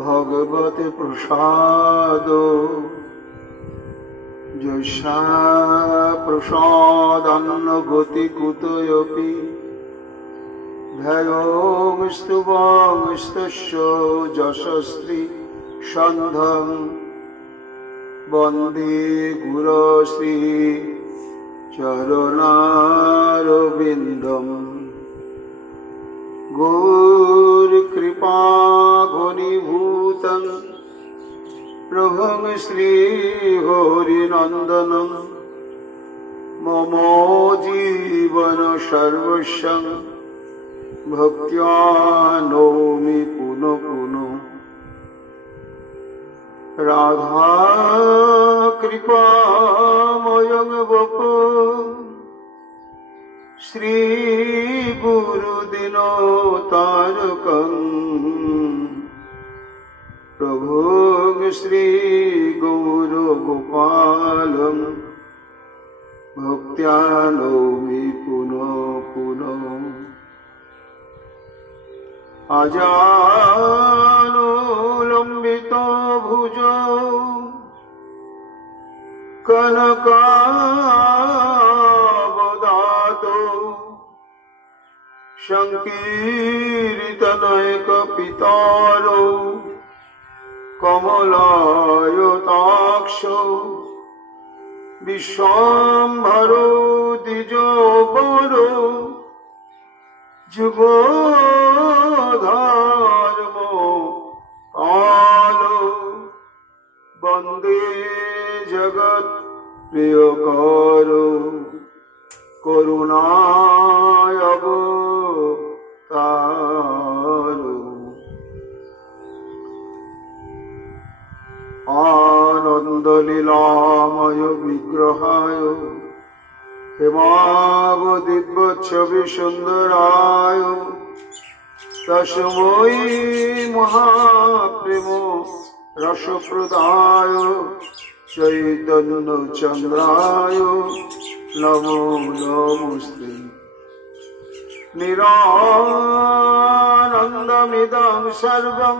ভগবতে প্রসাদ যশা প্রসাদান্ন গতি কুতয়পি ধ্যায়ং স্তুবং স্তস্য যশস্ত্রী সন্ধং বন্দে গুরশ্রী চরণারবিন্দম গৌর কৃপা ঘনীভূতং প্রভুং শ্রী হরিনন্দনং মম জীবন সর্বস্বং ভক্ত্যা নৌমি পুনঃ পুনঃ রাধা কৃপাময়ং বপু শ্রী গুরুদিনতারকং প্রভুং শ্রী গৌর গোপালং ভক্ত্যা নৌমি পুনঃ পুনঃ আজানুলম্বিত ভুজৌ কনকাবদাতৌ সংকীর্তনৈকপিতারৌ কমলায়তাক্ষৌ বিশ্বম্ভরৌ দ্বিজবরৌ যুগধর্ম কালো বন্দে জগৎ প্রিয়কর করুণায় অবতার আনন্দ লীলাময় বিগ্রহায় হেমাব দিব্যচ্ছবি সুন্দরায় তস্मै মহাপ্রেম রসপ্রদায় চৈতন্য চন্দ্রায় নমো নমস্তে নিরানন্দমিদং সর্বং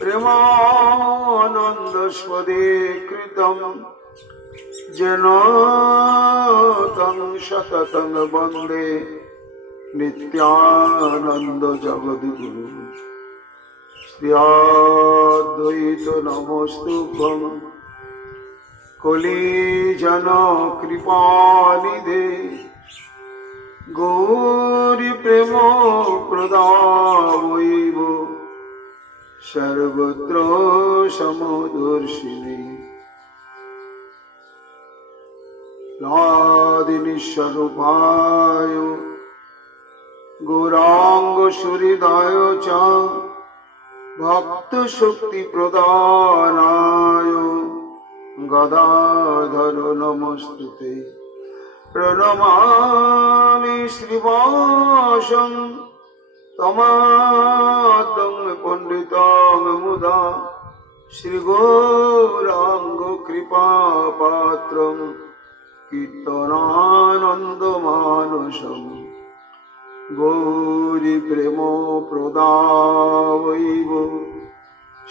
প্রেমানন্দস্বদীকৃতং যেন তং সততং বন্দে নিত্যানন্দ জগদ্গুরু শ্রীঅদ্বৈত নমস্তুভ্যং কলিজন কৃপানিধে গৌরী প্রেম প্রদাবৈব সর্বত্র সমদর্শিনী লাদিনী স্বরূপায় গৌরাঙ্গ সুহৃদায় চ ভক্ত শক্তি প্রদানায় গদাধর নমস্তুতে প্রণমামি শ্রীবাসং তমাতং পণ্ডিতং মুদা শ্রীগৌরাঙ্গ কৃপা পাত্রং কীর্তনানন্দ মানসং গৌরী প্রেম প্রদাবৈব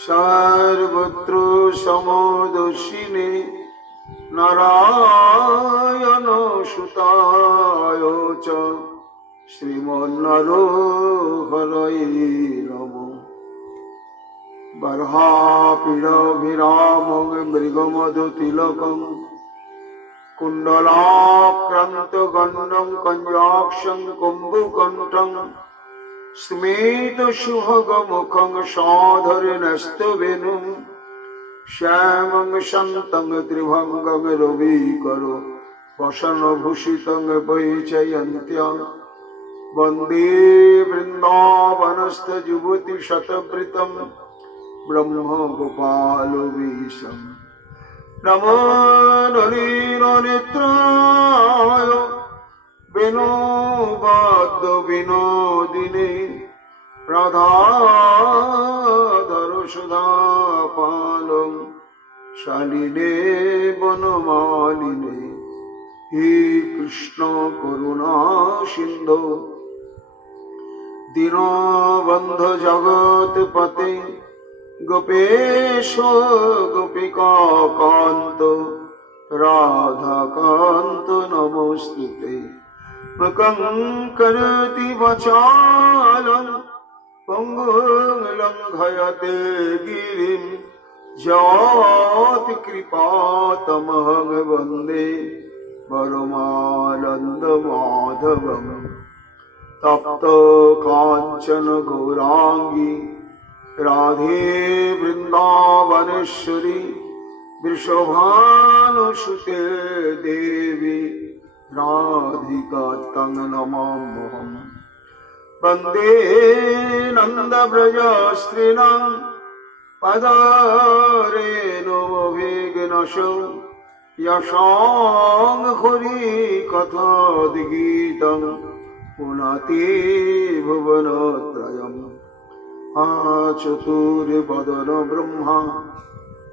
সর্বত্র সমদর্শিনে নারায়ণ সুতায় চ শ্রীমন্নরহরয়ে নমঃ বর্হাপীড়ভিরামং মৃগমধুতিলকং কুণ্ডলাক্রান্তগণ্ডং কঞ্জাক্ষং কুম্ভকণ্ঠং স্মিতসুভগমুখং সাধরেণস্তবেনুং শ্যামং শান্তং ত্রিভঙ্গং রবিকর বসনভূষিতং বৈজয়ন্ত্যং বন্দে বৃন্দাবনস্থযুবতিশতবৃতং ব্রহ্মগোপালবেশম নমো নলিননেত্রায় বিনোবাদ্য বিনোদিনে রাধাধর সুধাপালং শালিনে বনমালিনে হে কৃষ্ণ করুণা সিন্ধু দীনবন্ধ জগৎপতে গোপেশ গোপিকাকান্ত রাধাকান্ত নমস্তুতে। মুখং করোতি বাচালং পঙ্গুং লঙ্ঘয়তে গিরিম যৎ কৃপাতমহং বন্দে পরমানন্দ মাধবম। তপ্ত কাঞ্চন গৌরাঙ্গী রাধে বৃন্দাবনেশ্বরী বৃষভানুসুতে দেবী রাধিকা তং নমাম্যহম। বন্দে নন্দব্রজস্ত্রীণাং পদারেণুবিঘ্নসো যশাং হরি কথাদ্গীতং পুনাতি ভুবনত্রয়म्। চতুর্বদন ব্রহ্মা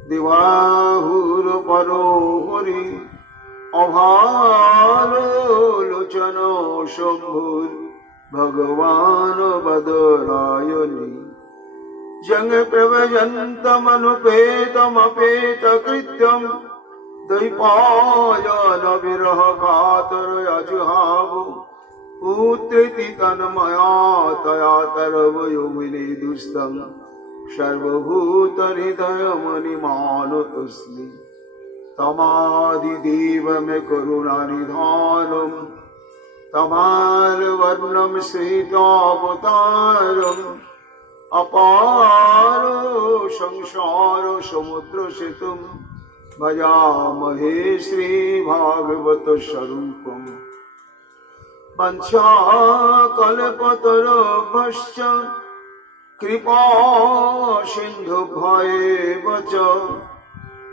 দিবাহুরপরো হরি অভালোচন শম্ভুর ভগবান বদরায়ণী। জং প্রভজন্তমনুপেতমপেতকৃত্যম দ্বৈপায়ন বিরহ কাতর অজুহাব। পুত্রেতি তন্ময়া তয়া তরবয়োমিনী দুস্তং সর্বভূত হৃদয়মণিমানতোऽস্মি। তমাদিদেবম করুণানিধানম তমালবর্ণম শ্রীতাবতারম। অপার সংসার সমুদ্র সেতুম ভজামহে শ্রীভাগবত স্বরূপম। বঞ্চাকল্পতরুভ্যশ্চ কৃপা সিন্ধুভ্যেব চ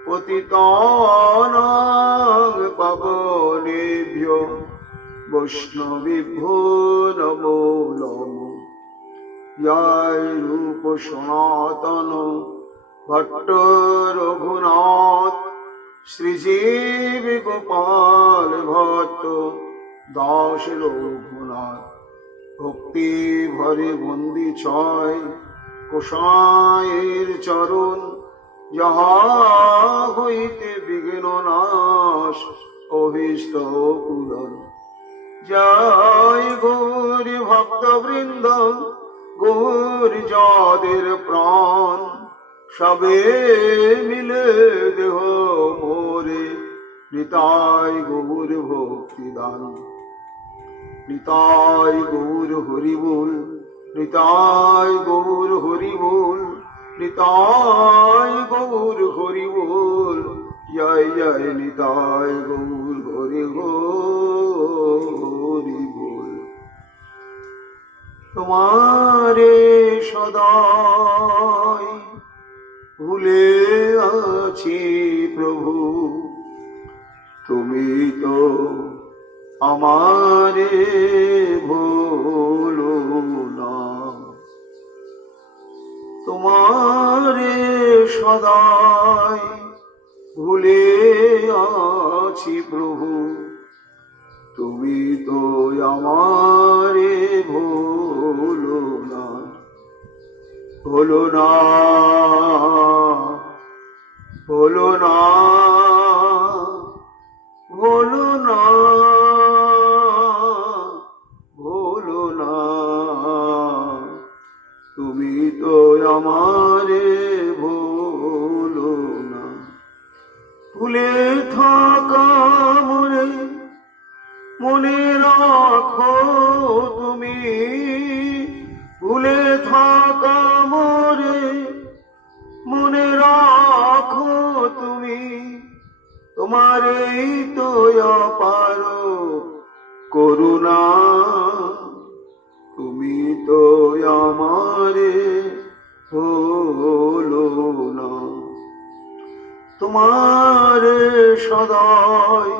পতিতানাং পাবনেভ্যো বৈষ্ণবেভ্যো নমো নমো। জয় রূপ সনাতন ভট্ট রঘুনাথ শ্রীজীব গোপাল ভট্ট দাস রঘুনাথ। ভক্তি ভরে বন্দি ছয় কোষায়ের চরণ যাহা হইতে বিঘ্ন নাশ অভীষ্ট পূরণ। জয় গৌরী ভক্তবৃন্দ গৌর যাদের প্রাণ সবে মিলে দেহ মোরে নিতাই গৌর ভক্তিদান। নিতাই গৌর হরি বল নিতাই গৌর হরি বল নিতাই গৌর হরি বল। জয় জয় নিতাই গৌর হরি হরি বল। তোমারে সদাই ভুলে আছি প্রভু, তুমি তো আমারে ভুলো না। তোমারে সদাই ভুলে আছি প্রভু, তুমি তো আমারে ভুলো না। ভুলো না, ভুলো না, ভুলো না, ভুলো না, তুমি তো আমারে ভুলো না। ভুলে থাকা মনে মনে রাখো তুমি, ভুলে থাকা মোরে মনে রাখো তুমি। তোমারেই তো অপার করুণা, তুমি তো আমারে ভুলো না। তোমারে সদাই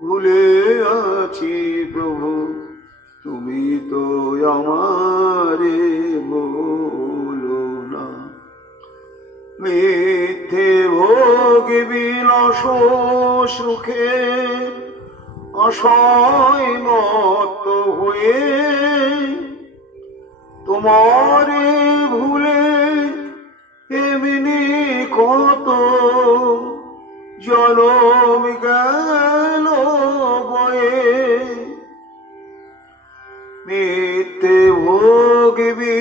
ভুলে আছি প্রভু, তুমি তো আমারে ভুলো না। মিথ্যে ভোগ বিলাস সুখে আশায় মত্ত হয়ে, তোমারে ভুলে এমে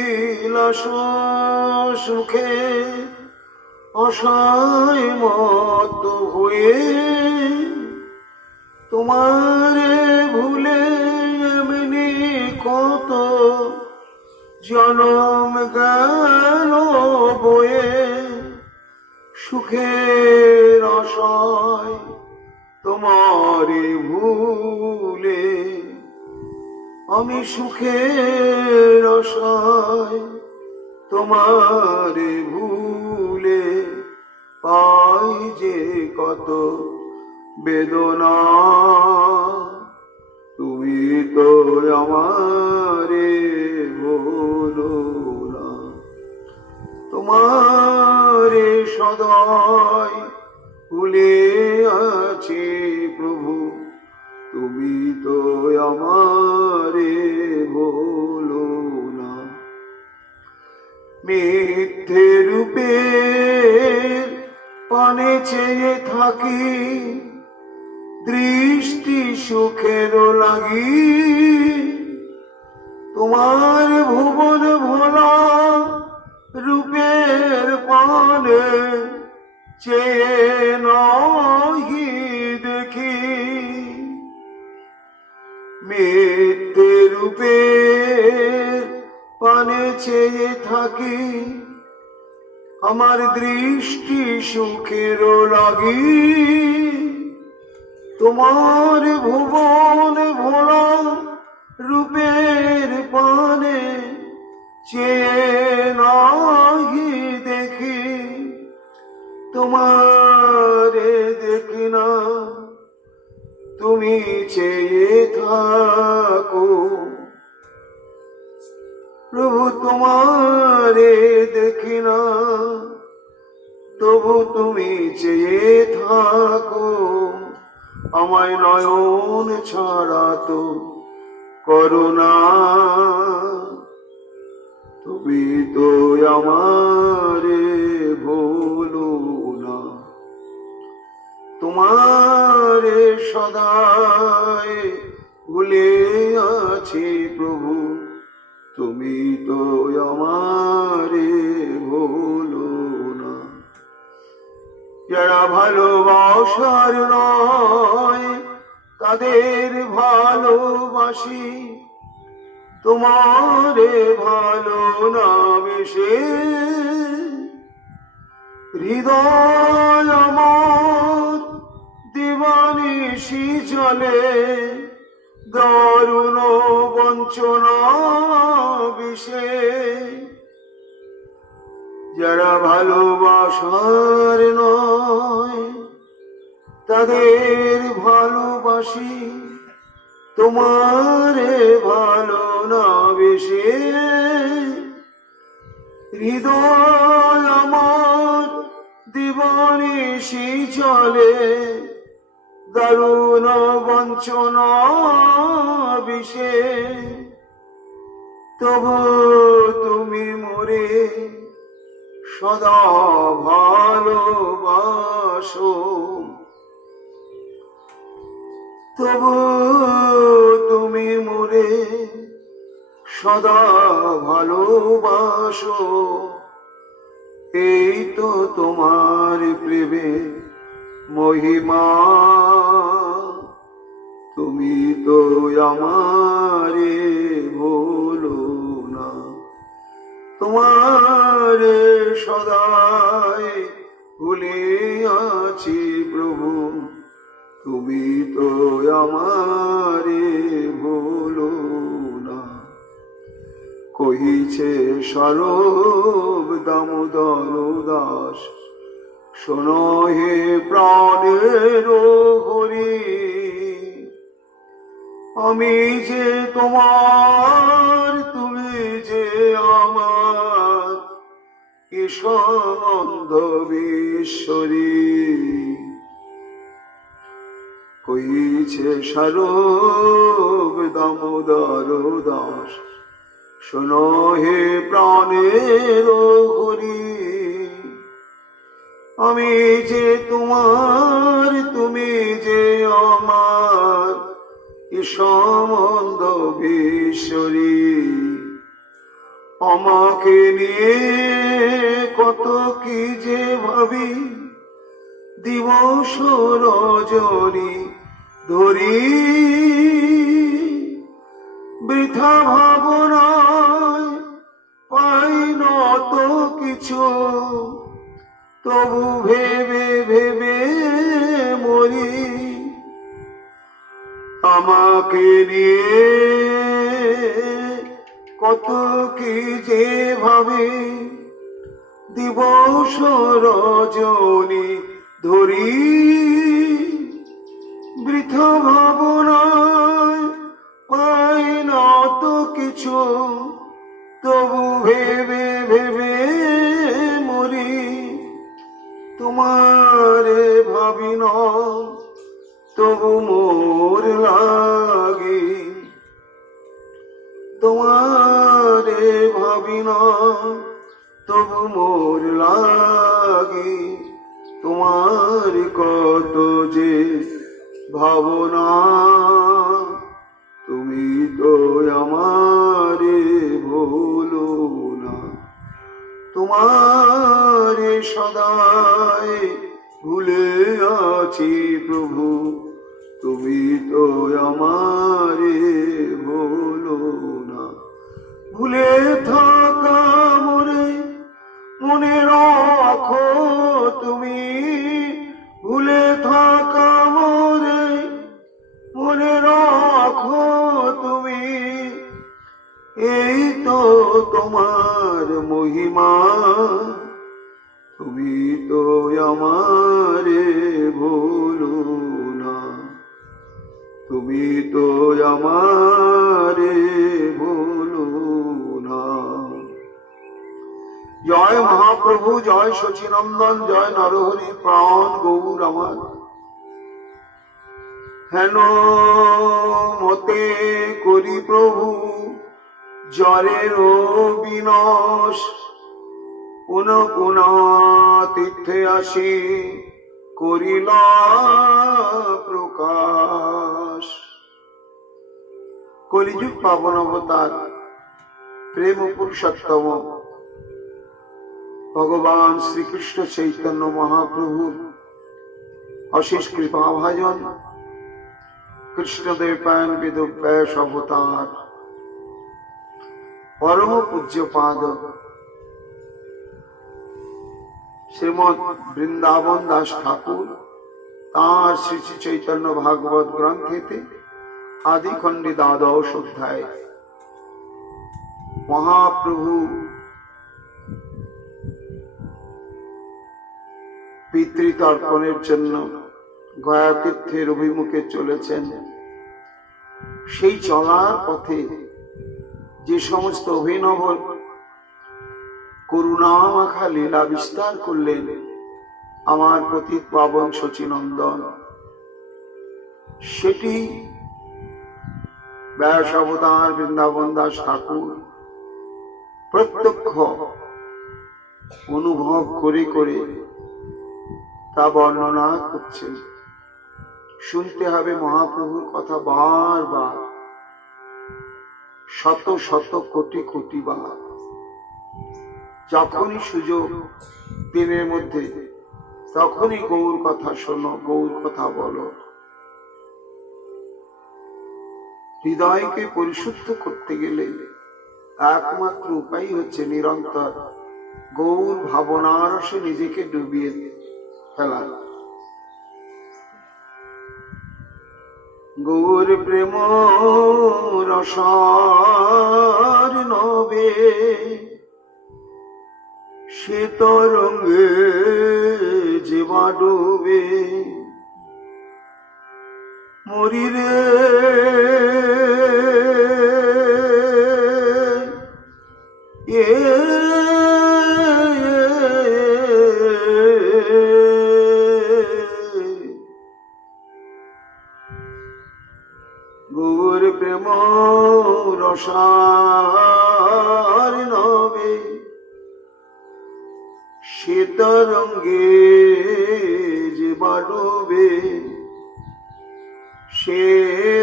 বিলাস সুখে আশায় মত হয়ে তোমারে ভুলে এমনি কত জনম গেল বয়ে সুখের আশায় তোমারে ভুলে আমি সুখের আশায় তোমারে ভুলে পাই যে কত বেদনা তুমি তো আমারে বলো না তোমারে সদাই ভুলে আছি প্রভু তুমি তো আমারে বলো না মিথ্যে রূপের পানে চেয়ে থাকি দৃষ্টি সুখের লাগি তোমার ভুবন ভোলা রূপের পানে চেয়ে নহি দেখি মিথ্যে রূপের পানে চেয়ে থাকি আমার দৃষ্টি সুখের লাগি তোমার ভুবন ভোলা রূপের পানে চেয়ে নাহি দেখি তোমারে দেখি না তুমি চেয়ে থাকো প্রভু তোমারে দেখি না তবু তুমি চেয়ে থাকো আমায় নয়ন ছাড়া তো করুণা তুমি তো আমারে ভুলো না তোমারে সদাই ভুলে আছি প্রভু তুমি তো আমারে ভুলো না যারা ভালোবাসার নয় তাদের ভালোবাসি তোমারে ভালো না বেশে হৃদয় আমার দিবানিশি চলে দারুণ বঞ্চনা বিষে যারা ভালোবাসার নয় তাদের ভালোবাসি তোমারে ভালো না বেশে হৃদয় আমার দিবানিশি চলে দারুণ বঞ্চনা বিষে তবু তুমি মোরে সদা ভালোবাসো তবু তুমি মোরে সদা ভালোবাসো এই তো তোমার প্রেমে মহিমা তুমি তো আমারে ভুলো না তোমার সদাই ভুলে আছি প্রভু তুমি তো আমারে ভুলো না কহিছে সরব দামোদর দাস শোনো হে প্রাণের হরি আমি যে তোমার তুমি যে আমার কি সম্বন্ধ বিশ্বরী কইছে সরব দামোদর দাস শোনো হে প্রাণের হরি আমি যে তোমার তুমি যে আমার কি সম্বন্ধ বিশ্বরী আমাকে নিয়ে কত কি যে ভাবি, দিবস রজনী ধরি বৃথা ভাবনায় পাই নত কিছু, তবু ভেবে ভেবে মরি। আমাকে নিয়ে কত কি যে ভাবে, দিবস রজনী ধরি বৃথা ভাবনায় পাই না তো কিছু, তবু ভেবে ভেবে মরি। তোমারে ভাবি না তবু মোর লাগে, তোমারে ভাবি না তবু মোর লাগে। তোমার কত যে ভাবনা, তুমি তো আমারে ভুলো না। তোমারে সদাই ভুলে আছি প্রভু, তুমি তো আমারে ভুলো না। ভুলে থাকা মনে মনে রাখো তুমি, ভুলে থাকা মনে মনে রাখো তুমি। এই তো তোমার মহিমা, তুমি তো আমারে ভুলো না, তুমি তো আমারে ভুলো না। জয় মহাপ্রভু, জয় শচীনন্দন, জয় নরহরি প্রাণ গৌর আমার। হেন মতে করি প্রভু জ্বরের বিনাশ, পুন পুন তীর্থে আসি করিলা প্রকাশ। কলিযুগ পাবন অবতার প্রেম পুরুষোত্তম ভগবান শ্রীকৃষ্ণ চৈতন্য মহাপ্রভু অশেষ কৃপা ভাজন কৃষ্ণদেব পায়ন বেদব্যাস অবতার পরম পূজ্যপাদ শ্রীমৎ বৃন্দাবন দাস ঠাকুর তাঁর শ্রী শ্রী চৈতন্য ভাগবত গ্রন্থেতে আদি খণ্ডে দ্বাদশ অধ্যায় মহাপ্রভু পিতৃতর্পণের জন্য গয়া তীর্থের অভিমুখে চলেছেন। সেই চলার পথে যে সমস্ত অভিনব করুণামাখা লীলা বিস্তার করলেন আমার পতিত পাবন শচীনন্দন, সেটি ব্যাস অবতার বৃন্দাবন দাস ঠাকুর প্রত্যক্ষ অনুভব করে করে তা বর্ণনা করছেন। শুনতে হবে মহাপ্রভুর কথা বারবার, শত শত কোটি কোটি বার। যখনই সুযোগ দিনের মধ্যে তখনই গৌর কথা শোনো, গৌর কথা বলো। হৃদয়কে পরিশুদ্ধ করতে গেলে একমাত্র উপায় হচ্ছে নিরন্তর গৌর ভাবনার রসে নিজেকে ডুবিয়ে ফেলা। গৌর প্রেম রসার নবে সে তরঙ্গে জীবা ডুবে, মরিরে গৌর প্রেম রসার নবে সে তরঙ্গে যে বাডবে, সে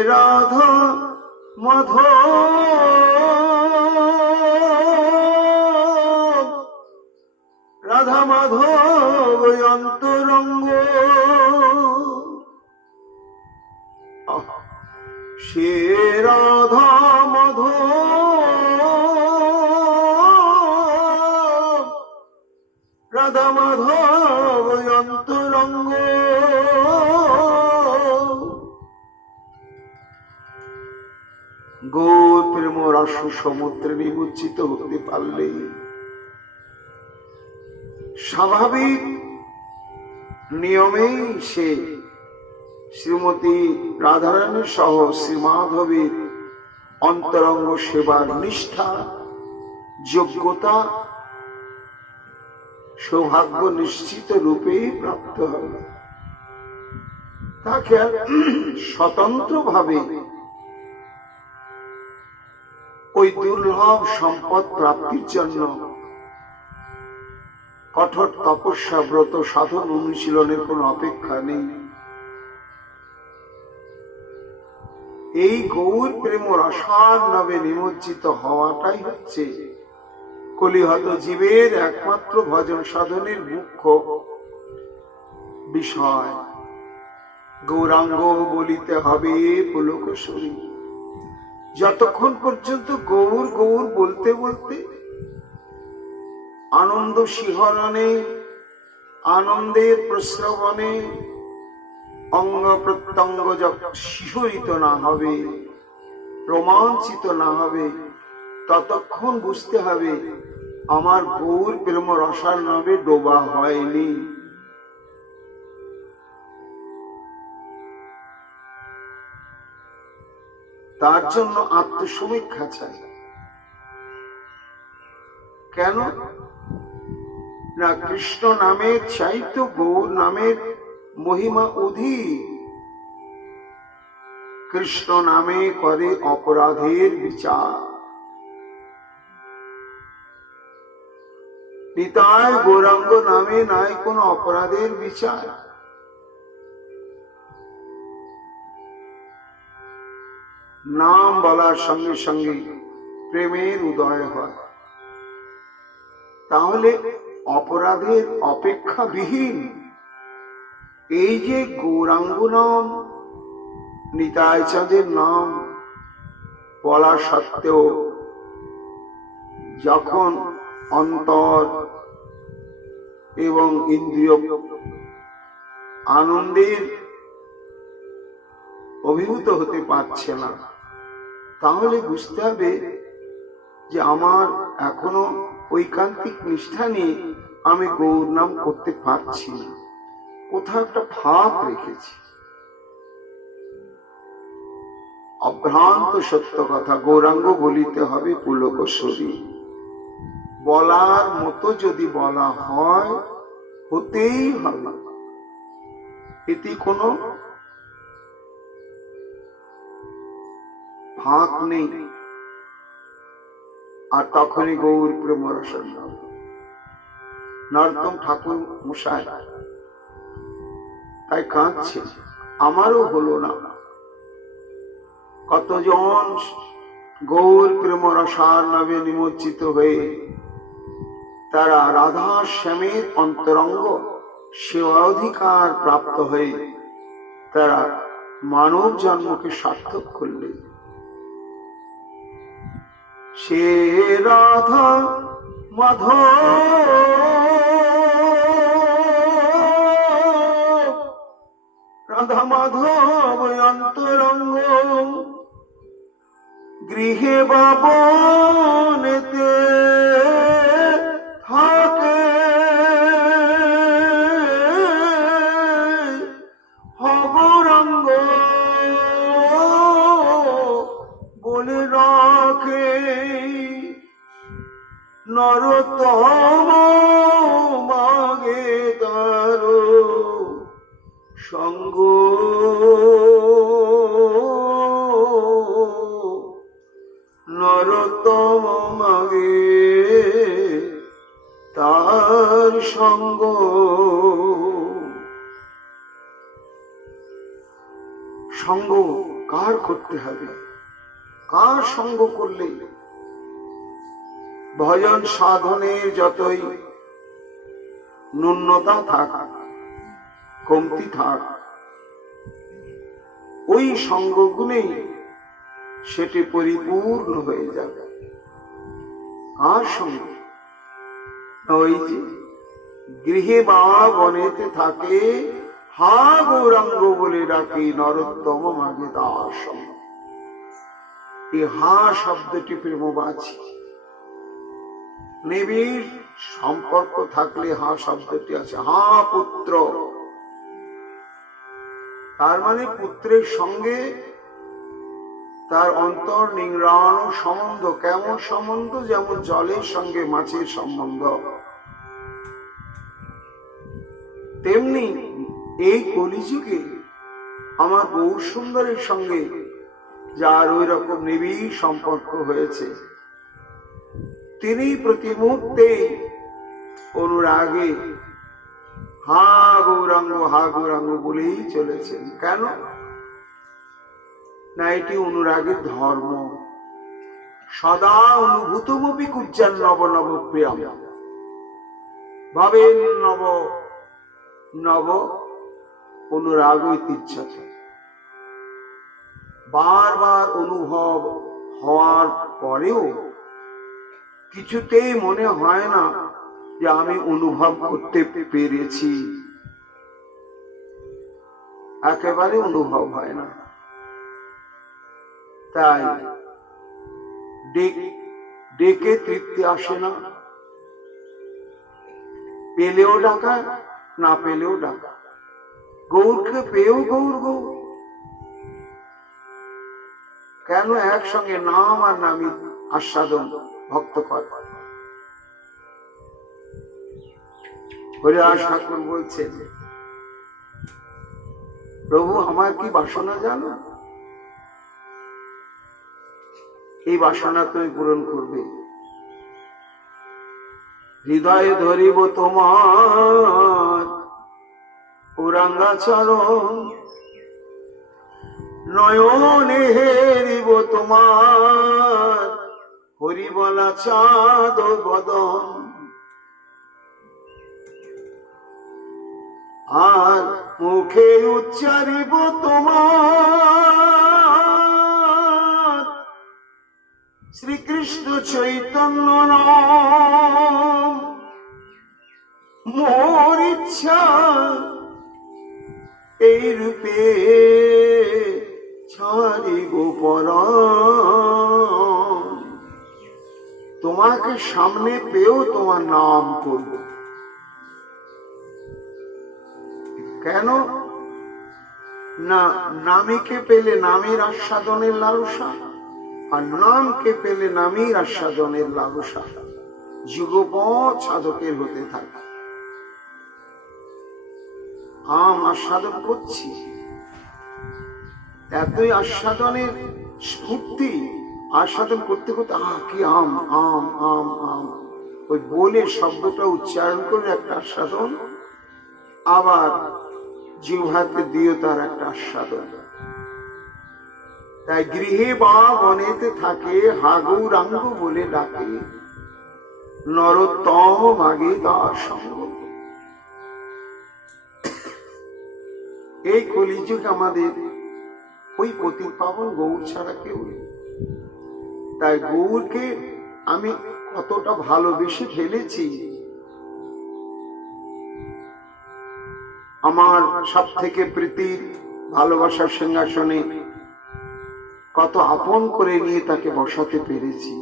রাধা মাধব রাধা মাধব অন্তরঙ্গ, সে রাধা মাধব রাধা মাধব অন্তরঙ্গ। গৌর প্রেম রস সমুদ্রে নিমজ্জিত হতে পারলে স্বাভাবিক নিয়মেই সে শ্রীমতী রাধারানী সহ শ্রী মাধবের অন্তরঙ্গ সেবার নিষ্ঠা, যোগ্যতা, সৌভাগ্য নিশ্চিত রূপেই প্রাপ্ত হবে। তাকে স্বতন্ত্রভাবে ওই দুর্লভ সম্পদ প্রাপ্তির জন্য কঠোর তপস্যা, ব্রত, সাধন, অনুশীলনের কোন অপেক্ষা নেই। এই গৌর প্রেম রসার নামে নিমজ্জিত হওয়াটাই হচ্ছে কলিহত জীবের একমাত্র ভজন সাধনের মুখ্য বিষয়। গৌরাঙ্গ বলিতে হবে পুলকেশ্বরী। যতক্ষণ পর্যন্ত গৌর গৌর বলতে বলতে আনন্দ শিহরণে, আনন্দের প্রস্রবণে অঙ্গ প্রত্যঙ্গ শিহরিত না হবে, রোমাঞ্চিত না হবে, ততক্ষণ বুঝতে হবে আমার গৌর প্রেম রসার নামে ডোবা হয়নি। তার জন্য আত্মসমীক্ষা চাই। কেন না, কৃষ্ণ নামের চাইতো গৌর নামের মহিমা অধিক। কৃষ্ণ নামে করে অপরাধের বিচার। নিতাই গৌরাঙ্গ নামে নাই কোন অপরাধের বিচার। নাম বলার সঙ্গে সঙ্গে প্রেমের উদয় হয়। তাহলে অপরাধের অপেক্ষা বিহীন এই যে গৌরাঙ্গ নাম, নিতাই চাঁদের নাম বলা সত্ত্বেও যখন অন্তর এবং ইন্দ্রিয় আনন্দের অভিভূত হতে পারছে না, তাহলে বুঝতে হবে যে আমার এখনো ঐকান্তিক নিষ্ঠা নিয়ে আমি গৌর নাম করতে পারছি না, কোথাও একটা ফাঁক রেখেছি। অভ্রান্ত সত্য কথা, গৌরাঙ্গ বলিতে হবে পুলকেশ্বরী। বলার মতো যদি বলা হয়, হতেই হবে, এতে কোনো ফাঁক নেই। আর তখনই গৌর প্রেম রসের নাম। নরোত্তম ঠাকুর মশাই তাই কাঁদছে, আমারও হলো না। কতজন গৌর প্রেম রসার নামে নিমজ্জিত হয়ে তারা রাধা শ্যামের অন্তরঙ্গ সেবাধিকার প্রাপ্ত হয়ে তারা মানব জন্মকে সার্থক করলেন। সে রাধা মাধব রাধা মাধব অন্তরঙ্গ, গৃহে বাবনেতে থাকে গৌরাঙ্গ বলে রাখে নরোত্তম মাগে তার সঙ্গ। নরোত্তম মাগে তার সঙ্গ। সঙ্গ কার করতে হবে? কার সঙ্গ করলে ভজন সাধনের যতই ন্যূনতা থাক, কমতি থাক, ওই সঙ্গগুণেই সেটি পরিপূর্ণ হয়ে যাবে। কার সঙ্গে? ওই যে গৃহে বা বনেতে থাকে, হা গৌরাঙ্গ বলে ডাকে, নরোত্তম মাগে তার সঙ্গ। এই হা শব্দটি প্রেমবাচী। নিবিড় সম্পর্ক থাকলে হা শব্দটি আছে। হা পুত্র, তার মানে পুত্রের সঙ্গে তার অন্তর নিংড়ানো সম্বন্ধ। কেমন সম্বন্ধ? যেমন জলের সঙ্গে মাছের সম্বন্ধ, তেমনি এই কলিযুগে আমার গৌর সুন্দরের সঙ্গে যার ওই রকম নিবিড় সম্পর্ক হয়েছে, তিনি প্রতি মুহূর্তে অনুরাগে হা গৌরাঙ্গ বলেই চলেছেন। কেন না? এটি অনুরাগের ধর্ম। সদা অনুভূতমপি কুজ্জান নব নব প্রিয়ম ভাবেন নব নব অনুরাগ ইচ্ছাত। বারবার অনুভব হওয়ার পরেও কিছুতেই মনে হয় না যে আমি অনুভব করতে পেরেছি। একেবারে অনুভব হয় না। তাই ডেকে তৃপ্তি আসে না। পেলেও ডাকা, না পেলেও ডাকা। গৌরকে পেয়েও গৌর গৌর। কেন? একসঙ্গে নাম আর নামি আস্বাদন ভক্ত করে। হরিদাস ঠাকুর বলছেন, প্রভু আমার কি বাসনা জানো? এই বাসনা তুমি পূরণ করবে। হৃদয়ে ধরিব তোমার পুরাঙ্গাচরণ, নয়নে হেরিব তোমার হরিবলা চাঁদ বদন, আর মুখে উচ্চারিব তোমার শ্রীকৃষ্ণ চৈতন্য নাম। মোর ইচ্ছা এই রূপে ছাড়িব পরাণ, তোমাকে সামনে পেয়েও তোমার নাম করব। কেন না? নামীকে পেলে নামের আস্বাদনের লালসা, আর নামকে পেলে নামের আস্বাদনের লালসা যুগপৎ সাধকের হতে থাকে। আম আস্বাদন করছি, এতই আস্বাদনের স্ফূর্তি, আস্বাদন করতে করতে কি আম আম আম আম, ওই বলে শব্দটা উচ্চারণ করে একটা আস্বাদন, আবার জিহ্বাতে দিয়েও তার একটা আস্বাদন। তাই গৃহে বা বনেতে থাকে, হা গৌরাঙ্গ বলে ডাকে, নরোত্তম মাগে তার সঙ্গ। এই কলিযুগ আমাদের ওই পতিত পাবন গৌর ছাড়া কেউ নেই। তাই গৌরকে আমি কতটা ভালোবেসে ফেলেছি, আমার সব থেকে প্রীতির ভালোবাসার সিংহাসনে কত আপন করে নিয়ে তাকে বসাতে পেরেছি,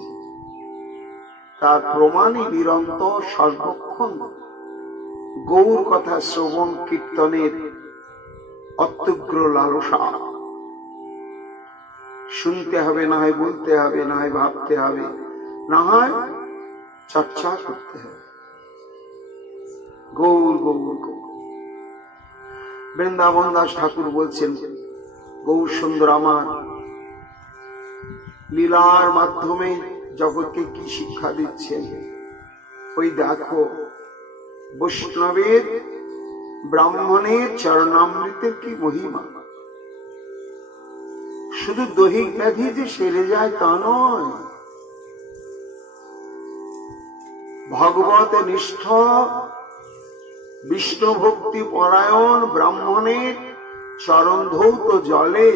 তার প্রমাণই নিরন্তর সর্বক্ষণ গৌর কথা শ্রবণ কীর্তনের অত্যুগ্র লালসা। শুনতে হবে, না হয় বলতে হবে, না হয় ভাবতে হবে, না হয় চর্চা করতে হবে। গৌর গৌর গৌর। বৃন্দাবন দাস ঠাকুর বলছেন, গৌর সুন্দর আমার লীলার মাধ্যমে জগৎকে কি শিক্ষা দিচ্ছেন। ওই দেখো, বৈষ্ণবের ব্রাহ্মণের চরণামৃতের কি মহিমা। শুধু দৈহিক ব্যাধি যে সেরে যায় তা নয়, ভগবত নিষ্ঠ বিষ্ণু ভক্তি পরায়ণ ব্রাহ্মণের চরণ ধৌত জলে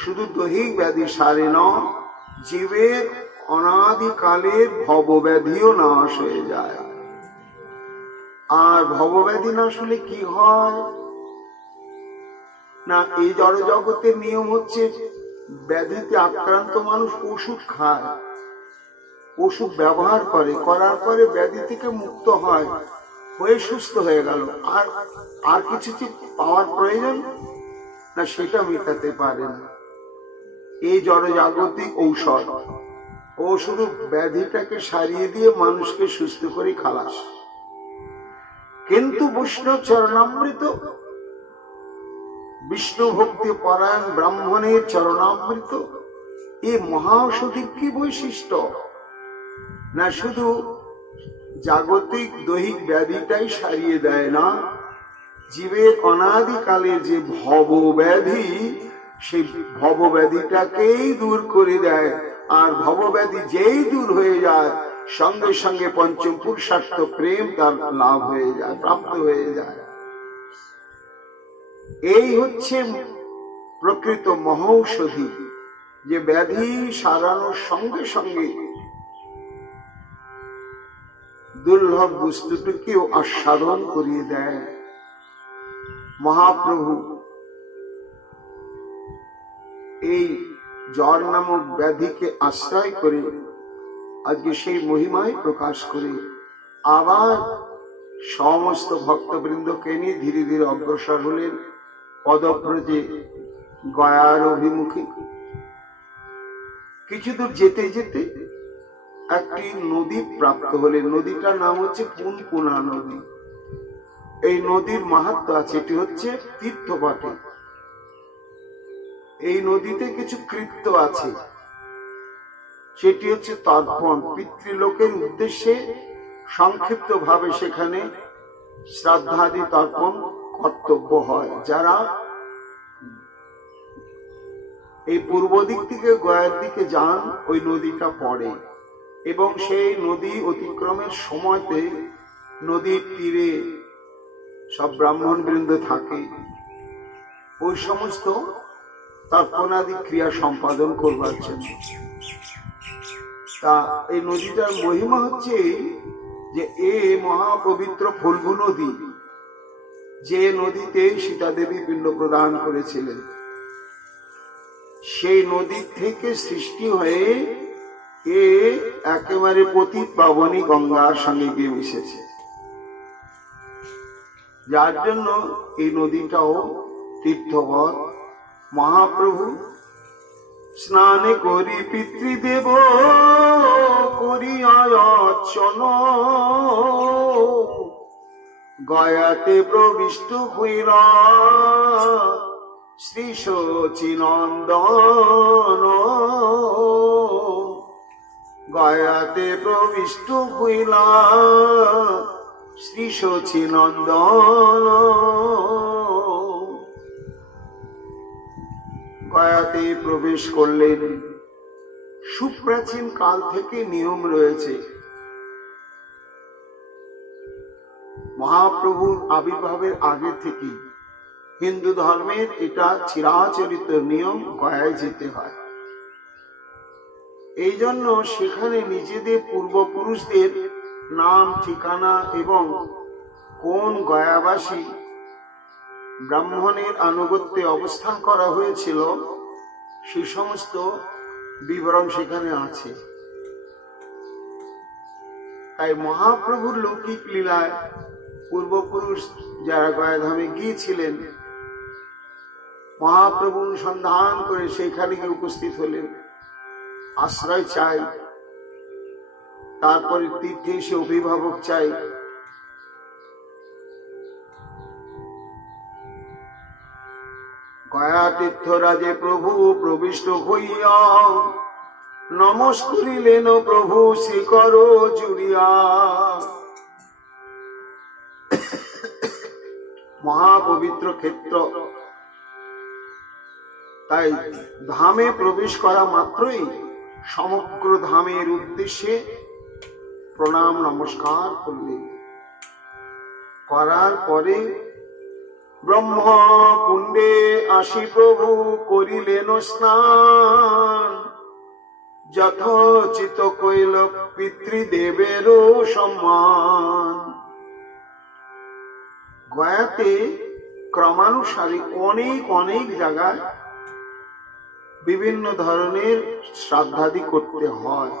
শুধু দৈহিক ব্যাধি সারে ন, জীবের অনাদিকালের ভবব্যাধিও নাশ হয়ে যায়। আর ভবব্যাধি নাশ হলে কি হয় না, এই জড় জগতের নিয়ম হচ্ছে ব্যাধিতে আক্রান্ত মানুষ ওষুধ খায়, ওষুধ ব্যবহার করে, করার পরে ব্যাধি থেকে মুক্ত হয়, হয়ে সুস্থ হয়ে গেল। আর আর কিছু কি পাওয়ার প্রয়োজন না, সেটা মেটাতে পারে না। এই জড় জাগতিক ঔষধ, ও শুধু ব্যাধিটাকে সারিয়ে দিয়ে মানুষকে সুস্থ করে খালাস। কিন্তু বৈষ্ণব চরণামৃত, বিষ্ণু ভক্তি পরায়ণ ব্রাহ্মণের চরণামৃত, এই মহাঔষধির কি বৈশিষ্ট্য না, শুধু জাগতিক দৈহিক ব্যাধিটাই সারিয়ে দেয় না, জীবের অনাদিকালের যে ভবব্যাধি, সেই ভবব্যাধিটাকেই দূর করে দেয়। আর ভবব্যাধি যেই দূর হয়ে যায়, সঙ্গে সঙ্গে পঞ্চম পুরুষার্থ প্রেম তার লাভ হয়ে যায়, প্রাপ্ত হয়ে যায়। এই হচ্ছে প্রকৃত মহৌষধি, যে ব্যাধি সারানোর সঙ্গে সঙ্গে দুর্লভ বস্তুটিকেও আস্বাদন করিয়ে দেয়। মহাপ্রভু এই জ্বর নামক ব্যাধিকে আশ্রয় করে আজকে সেই মহিমায় প্রকাশ করে আবার সমস্ত ভক্তবৃন্দকে নিয়ে ধীরে ধীরে অগ্রসর হলেন পদব্রজে গয়ার অভিমুখে। কিছু দূর যেতে যেতে একটি নদী প্রাপ্ত হলেন। নদীটার নাম হচ্ছে পুনপুনা নদী। এই নদীর মাহাত্ম্য আছে, এটি হচ্ছে তীর্থবটে। এই নদীতে কিছু কৃত্য আছে, সেটি হচ্ছে তর্পণ। পিতৃলোকের উদ্দেশ্যে সংক্ষিপ্ত ভাবে সেখানে শ্রাদ্ধাদি তর্পণ কর্তব্য হয়। যারা এই পূর্ব দিক থেকে গয়ার দিকে যান, ওই নদীটা পড়ে, এবং সেই নদী অতিক্রমের সময়তে নদীর তীরে সব ব্রাহ্মণ বৃন্দ থাকে, ওই সমস্ত তর্পণাদি ক্রিয়া সম্পাদন করবার জন্য। তা এই নদীটার মহিমা হচ্ছে যে এ মহাপবিত্র ফল্গু নদী, যে নদীতে সীতা দেবী পিণ্ড প্রদান করেছিলেন, সেই নদী থেকে সৃষ্টি হয়ে এ একেবারে পতিত পাবনী গঙ্গার সঙ্গে গিয়ে মিশেছে। যার জন্য এই নদীটাও তীর্থবৎ। মহাপ্রভু স্নানে করি পিতৃদেব করি অর্চন, গয়াতে প্রবিষ্ট হইল শ্রী শচীনন্দন, গয়াতে প্রবিষ্ট হইল শ্রী শচীনন্দন। গয়াতে প্রবেশ করলেন। সুপ্রাচীন কাল থেকে নিয়ম রয়েছে, মহাপ্রভুর আবির্ভাবের আগে থেকে হিন্দু ধর্মের এটা চিরাচরিত নিয়ম, গয়ায় যেতে হয়। এই জন্য সেখানে নিজেদের পূর্বপুরুষদের নাম, ঠিকানা এবং কোন গয়াবাসী ব্রাহ্মণের আনুগত্যে অবস্থান করা হয়েছিল, সে সমস্ত বিবরণ সেখানে আছে। তাই মহাপ্রভুর লৌকিক লীলায় পূর্বপুরুষ যারা গয়াধামে গিয়েছিলেন, মহাপ্রভু অনুসন্ধান করে সেখানে গিয়ে উপস্থিত হলেন, আশ্রয় চাই, তারপরে তীর্থে এসে অভিভাবক চাই। গয়া তীর্থরাজে প্রভু প্রবিষ্ট হইয়া নমস্করিলেন প্রভু শিখর জুড়িয়া। মহাপবিত্র ক্ষেত্র, তাই ধামে প্রবেশ করা মাত্রই সমগ্র ধামের উদ্দেশ্যে প্রণাম নমস্কার করলেন। করার পরে ব্রহ্মকুণ্ডে আসি প্রভু করিলেন স্নান, যথোচিত কইল পিতৃদেবেরও সম্মান। গয়াতে ক্রমানুসারে অনেক অনেক জায়গায় বিভিন্ন ধরনের শ্রাদ্ধাদি করতে হয়,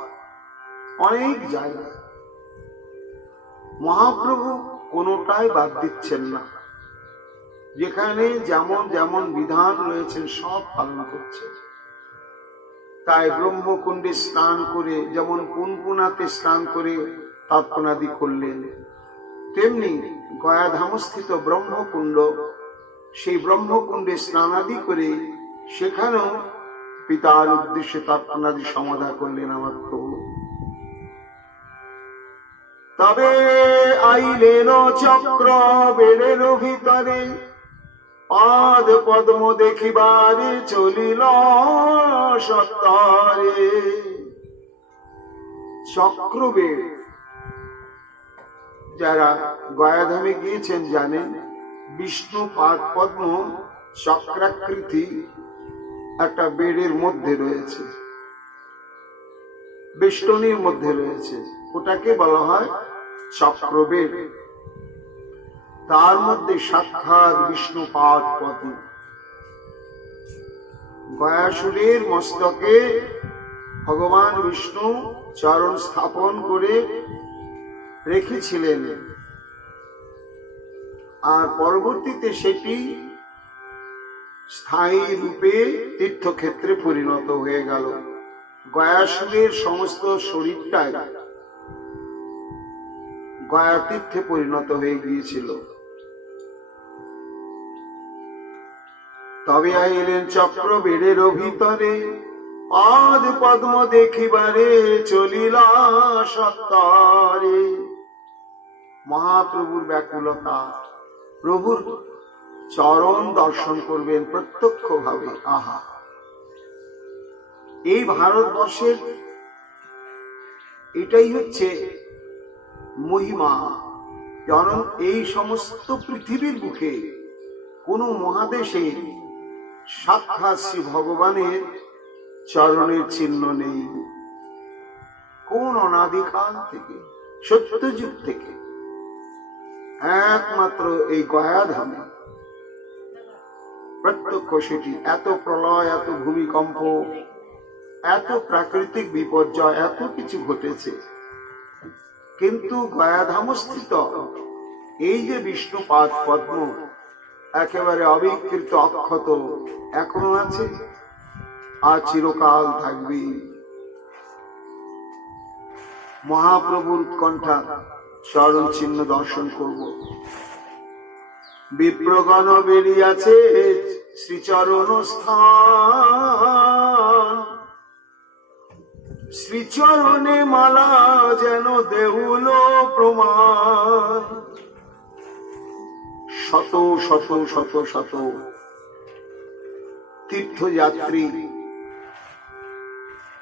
অনেক জায়গায়। মহাপ্রভু কোনোটাই বাদ দিচ্ছেন না, যেখানে যেমন যেমন বিধান রয়েছেন সব পালন করছেন। তাই ব্রহ্মকুণ্ডে স্নান করে, যেমন পুনপুনাতে স্নান করে তর্পণাদি করলেন, তেমনি গয়াধামস্থিত ব্রহ্মকুণ্ড, সেই ব্রহ্মকুণ্ডে স্নানাদি করে সেখানেও পিতার উদ্দেশ্যে তর্পণাদি সমাধা করলেন আমার প্রভু। তবে আইলেন চক্র বেড়ের ভিতরে, পাদ পদ্ম দেখিবারে চলিল সত্তরে। চক্রবেড়, যারা গয়াধামে গিয়েছেন জানেন, বিষ্ণু পাদ পদ্ম চক্রাকৃতি একটা বেড়ের মধ্যে রয়েছে, বেষ্টনীর মধ্যে রয়েছে, ওটাকে বলা হয় চক্রবেড়। তার মধ্যে সাক্ষাৎ বিষ্ণু পাদ পদ্ম। গয়াসুরের মস্তকে ভগবান বিষ্ণু চরণ স্থাপন করে রেখেছিলেন, আর পরবর্তীতে সেটি স্থায়ী রূপে তীর্থক্ষেত্রে পরিণত হয়ে গেল। গয়াসুরের সমস্ত শরীরটাই গয়া তীর্থে পরিণত হয়ে গিয়েছিল। তবে আইলেন চক্র বেড়ের ভিতরে, পাদ পদ্ম দেখিবারে চলিলা সত্তরে। মহাপ্রভুর ব্যাকুলতা, প্রভুর চরণ দর্শন করবেন প্রত্যক্ষ ভাবে। আহা, এই ভারতবর্ষের এটাই হচ্ছে মহিমা। কারণ এই সমস্ত পৃথিবীর বুকে কোন মহাদেশে সাক্ষাৎ শ্রী ভগবানের চরণের চিহ্ন নেই। কোন অনাদিকাল থেকে, সত্যযুগ থেকে একমাত্র এই গয়াধামে প্রত্যক্ষ সেটি। এত প্রলয়, এত ভূমিকম্প, এত প্রাকৃতিক বিপর্যয়, এত কিছু ঘটেছে, কিন্তু গয়াধামস্থিত এই যে বিষ্ণু পাদ পদ্ম একেবারে অবিকৃত অক্ষত এখনো আছে, আর চিরকাল থাকবে। মহাপ্রভুর উৎকণ্ঠা চরণ চিহ্ন দর্শন করব। বিপ্রগণ বেরিয়াছে শ্রীচরণ স্থান, শ্রীচরণে মালা যেন দেউল প্রমাণ। শত শত শত শত তীর্থযাত্রী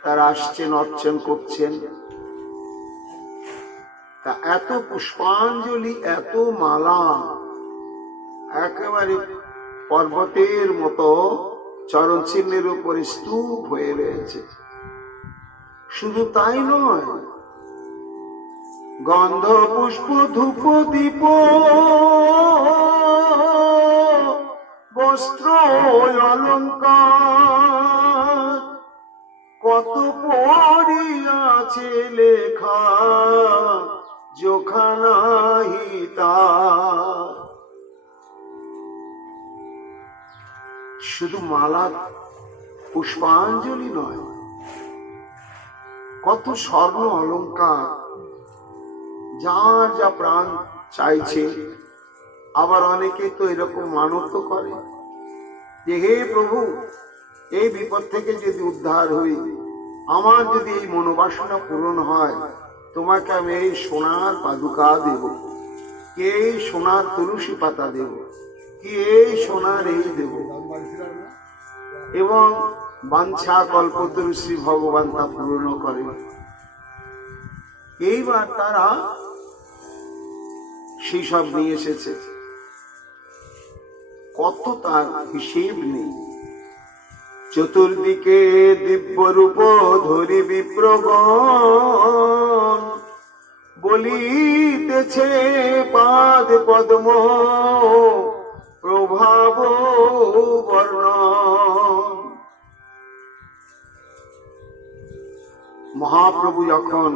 তারা আসছেন, অর্চন করছেন। তা এত পুষ্পাঞ্জলি, এত মালা একেবারে পর্বতের মতো চরণ চিহ্নের উপরে স্তূপ হয়ে রয়েছে। শুধু তাই নয়, গন্ধ পুষ্প ধূপ দীপ বস্ত্র অলঙ্কার কত পড়িয়াছে লেখা, যোখা নাহি তার। শুধু মালা পুষ্পাঞ্জলি নয়, কত স্বর্ণ অলঙ্কার, যার যা প্রাণ চাইছে। আবার অনেকে তো এরকম মানত করে যে, হে প্রভু, এই বিপদ থেকে যদি উদ্ধার হই, আমার যদি এই মনোবাসনা পূরণ হয়, তোমাকে আমি এই সোনার পাদুকা দেব, কি এই সোনার তুলসী পাতা দেব, কি এই সোনার এই দেব। এবং বাঞ্ছা কল্পতরু শ্রী ভগবান তা পূর্ণ করেন। এইবার তারা সেই সব নিয়ে এসেছে, কত তার হিসেব নেই। চতুর্দিকে দিব্য রূপ ধরি বিপ্রগণ, বলিতেছে পাদ পদ্ম প্রভাব বর্ণন। মহাপ্রভু যখন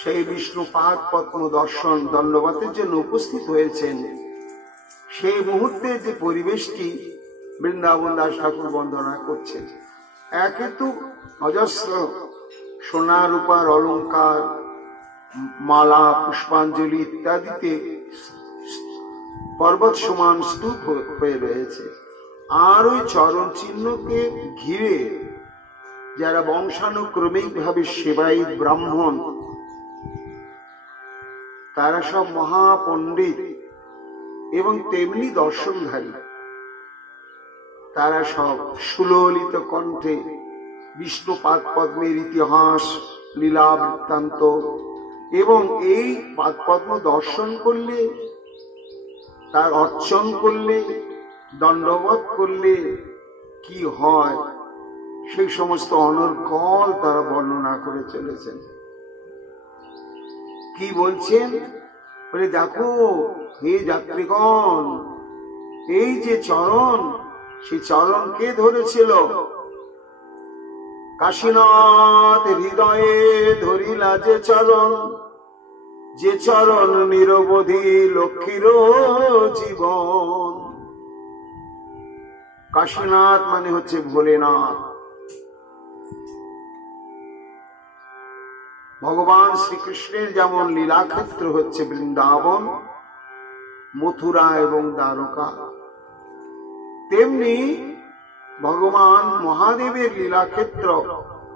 সেই বিষ্ণু পাদ পদ্ম দর্শন দণ্ডবতের জন্য উপস্থিত হয়েছেন, সেই মুহূর্তে যে পরিবেশটি বৃন্দাবন দাস ঠাকুর বন্দনা করছেন, একে তো অজস্র সোনা রূপার অলঙ্কার, মালা, পুষ্পাঞ্জলি ইত্যাদিতে পর্বত সমান স্তূপ হয়ে রয়েছে। আর ওই চরণ চিহ্নকে ঘিরে যারা বংশানুক্রমিক ভাবে সেবায়িত ব্রাহ্মণ, তারা সব মহাপণ্ডিত এবং তেমনি দর্শনধারী, তারা সব সুললিত কণ্ঠে বিষ্ণু পাদ পদ্মের ইতিহাস, লীলা বৃত্তান্ত এবং এই পাদ পদ্ম দর্শন করলে, তার অর্চন করলে, দণ্ডবত করলে কি হয় সেই সমস্ত অনর্গল তারা বর্ণনা করে চলেছেন। কি বলছেন? বলে দেখো হে যাত্রীগণ, এই যে চরণ, সেই চরণ কে ধরেছিল? কাশীনাথ হৃদয়ে ধরিলা যে চরণ, যে চরণ নিরবধি লক্ষ্মীর জীবন। কাশীনাথ মানে হচ্ছে ভোলেনাথ। ভগবান শ্রীকৃষ্ণের যেমন লীলাক্ষেত্র হচ্ছে বৃন্দাবন, মথুরা এবং দ্বারকা, তেমনি ভগবান মহাদেবের লীলাক্ষেত্র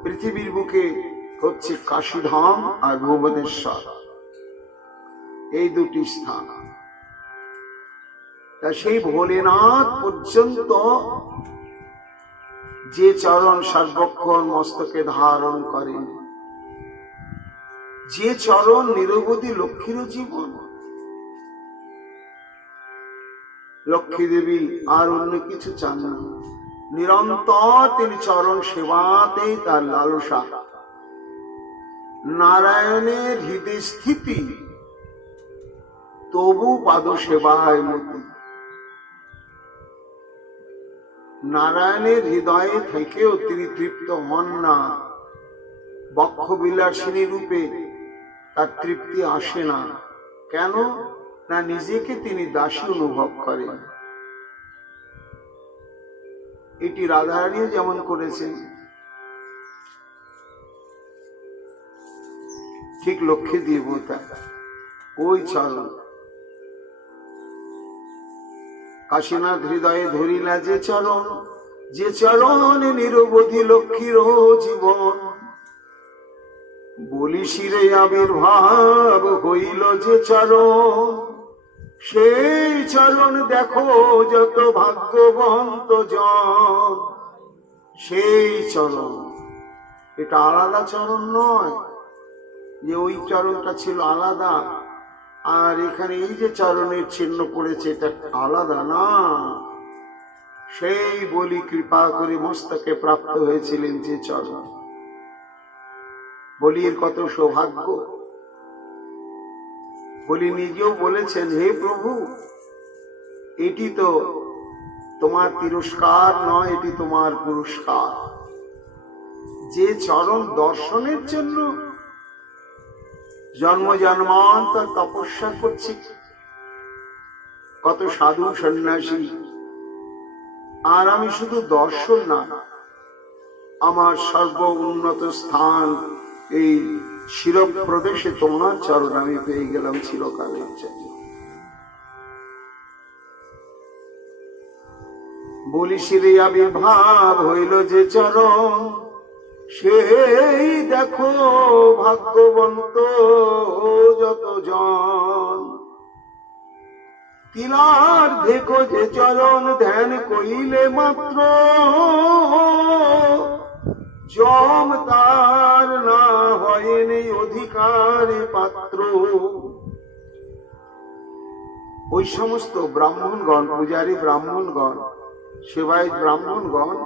পৃথিবীর বুকে হচ্ছে কাশীধাম আর ভুবনেশ্বর, এই দুটি স্থান। তা সেই ভোলেনাথ পর্যন্ত যে চরণ সর্বক্ষণ মস্তকে ধারণ করেন, যে চরণ নিরবধি লক্ষ্মীর জীবন, লক্ষ্মী দেবী আর অন্য কিছু চান না, নিরন্তর তিনি চরণ সেবাতেই তার লালসা। নারায়ণের হৃদয় স্থিতি, তবু পাদ সেবায় মতি। নারায়ণের হৃদয়ে থেকেও তিনি তৃপ্ত হন না, বক্ষ বিলাসিনী রূপে তার তৃপ্তি আসে না। কেন না? নিজেকে তিনি দাসী অনুভব করেন। এটি রাধারানী যেমন করেছেন, ঠিক লক্ষ্যে দেবতা ওই চরণ। কাশীনাথ হৃদয়ে ধরিলা যে চরণ, যে চরণ নিরবধি লক্ষ্মীর জীবন। বলি শিরে আবির্ভাব হইল যে চরণ, সেই চরণ দেখো যত ভাগ্যবন্ত জন। সেই চরণ, এটা আলাদা চরণ নয় যে ওই চরণটা ছিল আলাদা আর এখানে এই যে চরণের চিহ্ন পড়েছে এটা আলাদা না। সেই বলি কৃপা করে মস্তকে প্রাপ্ত হয়েছিলেন যে চরণ। বলির কত সৌভাগ্য। বলি নিজেও বলেছেন, হে প্রভু, এটি তো তোমার তিরস্কার নয়, এটি তোমার পুরস্কার। যে চরণ দর্শনের জন্য জন্ম জন্মান্তর তপস্যা করছি কত সাধু সন্ন্যাসী, আর আমি শুধু দর্শন না, আমার সর্ব উন্নত স্থান এই চিরপ্রদেশে তোমার চরণ আমি পেয়ে গেলাম চিরকালের জন্য। বলি শিরে আবির্ভাব হইল যে চরণ, সেই দেখো ভাগ্যবন্ত যত জন। তিলার দেখো যে চরণ ধ্যান কইলে মাত্র, যম তার না হয়নি অধিকার পাত্র। ওই সমস্ত ব্রাহ্মণগণ, পূজারী ব্রাহ্মণগণ, সেবায়ত ব্রাহ্মণগণ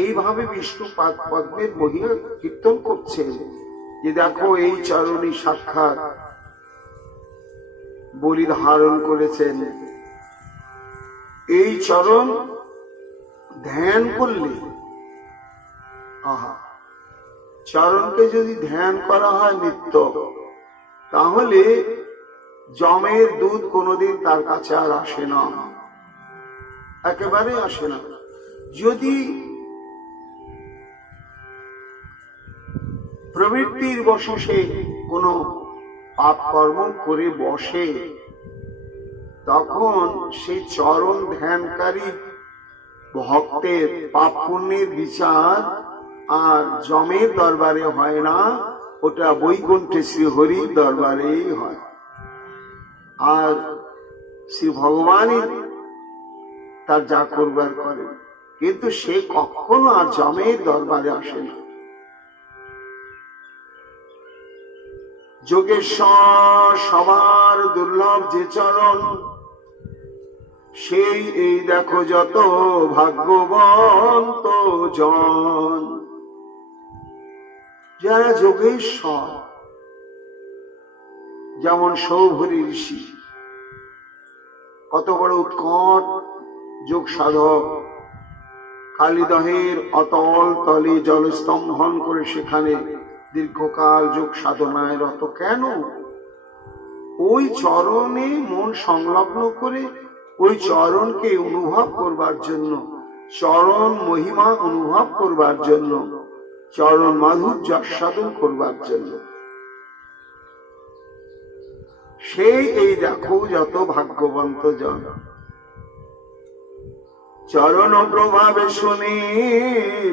এইভাবে বিষ্ণুপাদ পদ্মের মহিমা কীর্তন করছেন যে দেখো এই চরণী সাক্ষাৎ বলি ধারণ করেছেন। এই চরণ ধ্যান করলে, আহা, চরণকে যদি ধ্যান করা হয় নিত্য, তাহলে জমের দুধ কোনোদিন তার কাছে আর আসে না, একেবারে আসে না। যদি প্রবৃত্তির বশে সে কোনো পাপ কর্ম করে বসে, তখন সেই চরণ ধ্যানকারী ভক্তের পাপ পুণ্যের বিচার আর জমের দরবারে হয় না, ওটা বৈকুণ্ঠে শ্রীহরির দরবারেই হয়। আর শ্রী ভগবানই তার যা করবার করেন, কিন্তু সে কখনো আর জমের দরবারে আসে না। যোগেশ্বর সবার দুর্লভ যে চরণ, সেই এই দেখো যত ভাগ্যবন্ত জন। যারা যোগেশ্বর, যেমন সৌভরী ঋষি, কত বড় উৎকট যোগ সাধক, কালিদহের অতল তলে জলস্তম্ভন করে সেখানে দীর্ঘকাল যোগ সাধনায় রত। কেন? ওই চরণে মন সংলগ্ন করে ওই চরণকে অনুভব করবার জন্য, চরণ মহিমা অনুভব করবার জন্য, চরণ মাধুর্য আস্বাদন করবার জন্য। সেই এই দেখো যত ভাগ্যবন্ত জন। চরণ প্রভাবে শুনি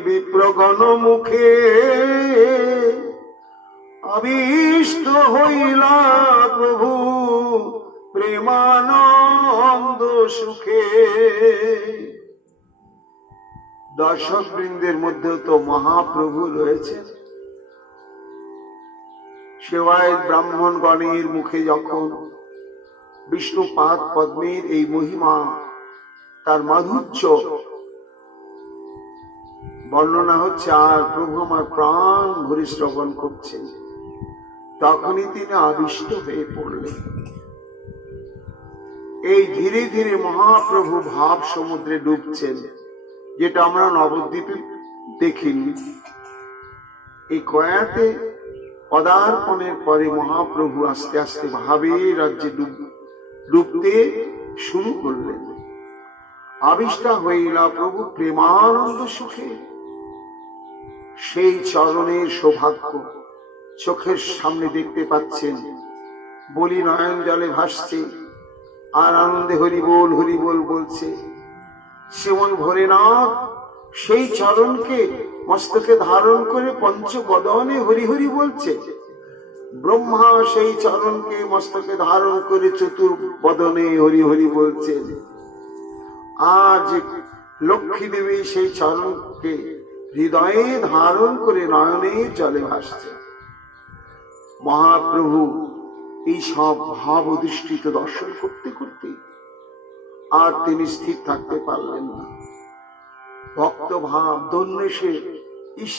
বিপ্রগণ মুখে, অভীষ্ট হইলা প্রভু প্রেমানন্দ সুখে। দর্শক বৃন্দের মধ্যে তো মহাপ্রভু রয়েছে। সেবায় ব্রাহ্মণগণের মুখে যখন বিষ্ণুপাদ পদ্মের এই মহিমা, তার মাধুর্য বর্ণনা হচ্ছে, আর প্রভু আমার প্রাণ ভরে শ্রবণ করছেন, তখনই তিনি আবিষ্ট হয়ে পড়লেন। এই ধীরে ধীরে মহাপ্রভু ভাব সমুদ্রে ডুবছেন, যেটা আমরা নবদ্বীপে দেখিনি। এই কয়াতে পদার্পণের পরে মহাপ্রভু আস্তে আস্তে ভাবের রাজ্যে ডুবতে শুরু করলেন। আবিষ্টা হইলা প্রভু প্রেমানন্দ সুখে। সেই চরণের সৌভাগ্য চোখের সামনে দেখতে পাচ্ছেন, বলি নয়ন জলে ভাসছে, আর আনন্দে হরিবোল হরিবোল বলছে। শ্রীমন ভোলেনাথ সেই চরণকে মস্তকে ধারণ করে পঞ্চবদনে হরি হরি বলছে। ব্রহ্মা সেই চরণকে মস্তকে ধারণ করে চতুর্বদনে হরি হরি বলছে। আর যে লক্ষ্মী দেবী সেই চরণকে হৃদয়ে ধারণ করে নয়নের জলে ভাসছে। মহাপ্রভু এই সব ভাব অধিষ্ঠিত দর্শন করতে করতে আর তিনি স্থির থাকতে পারলেন না। ভক্ত ভাব দন্যেষে, ইস,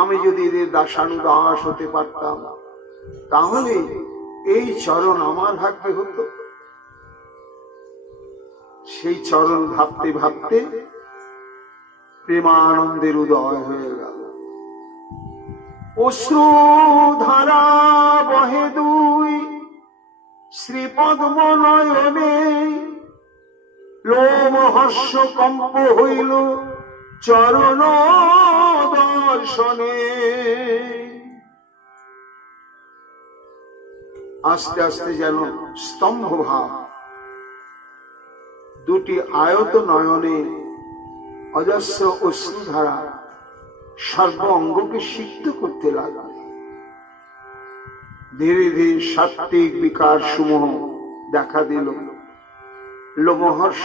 আমি যদি এদের দাসানুদাস হতে পারতাম, তাহলে এই চরণ আমার ভাগ্যে হতো। সেই চরণ ভাবতে ভাবতে প্রেমানন্দের উদয় হয়ে গেল। অশ্রু ধারা বহে দুই শ্রীপদ্ম নয়নে, লোমহর্ষ কম্প হইল চরণ দর্শনে। আস্তে আস্তে যেন স্তম্ভ ভাব, দুটি আয়ত নয়নে অজস্র অশ্রুধারা সর্ব অঙ্গকে সিক্ত করতে লাগল। ধীরে ধীরে সাত্ত্বিক বিকার সমূহ দেখা দিল। লোমহর্ষ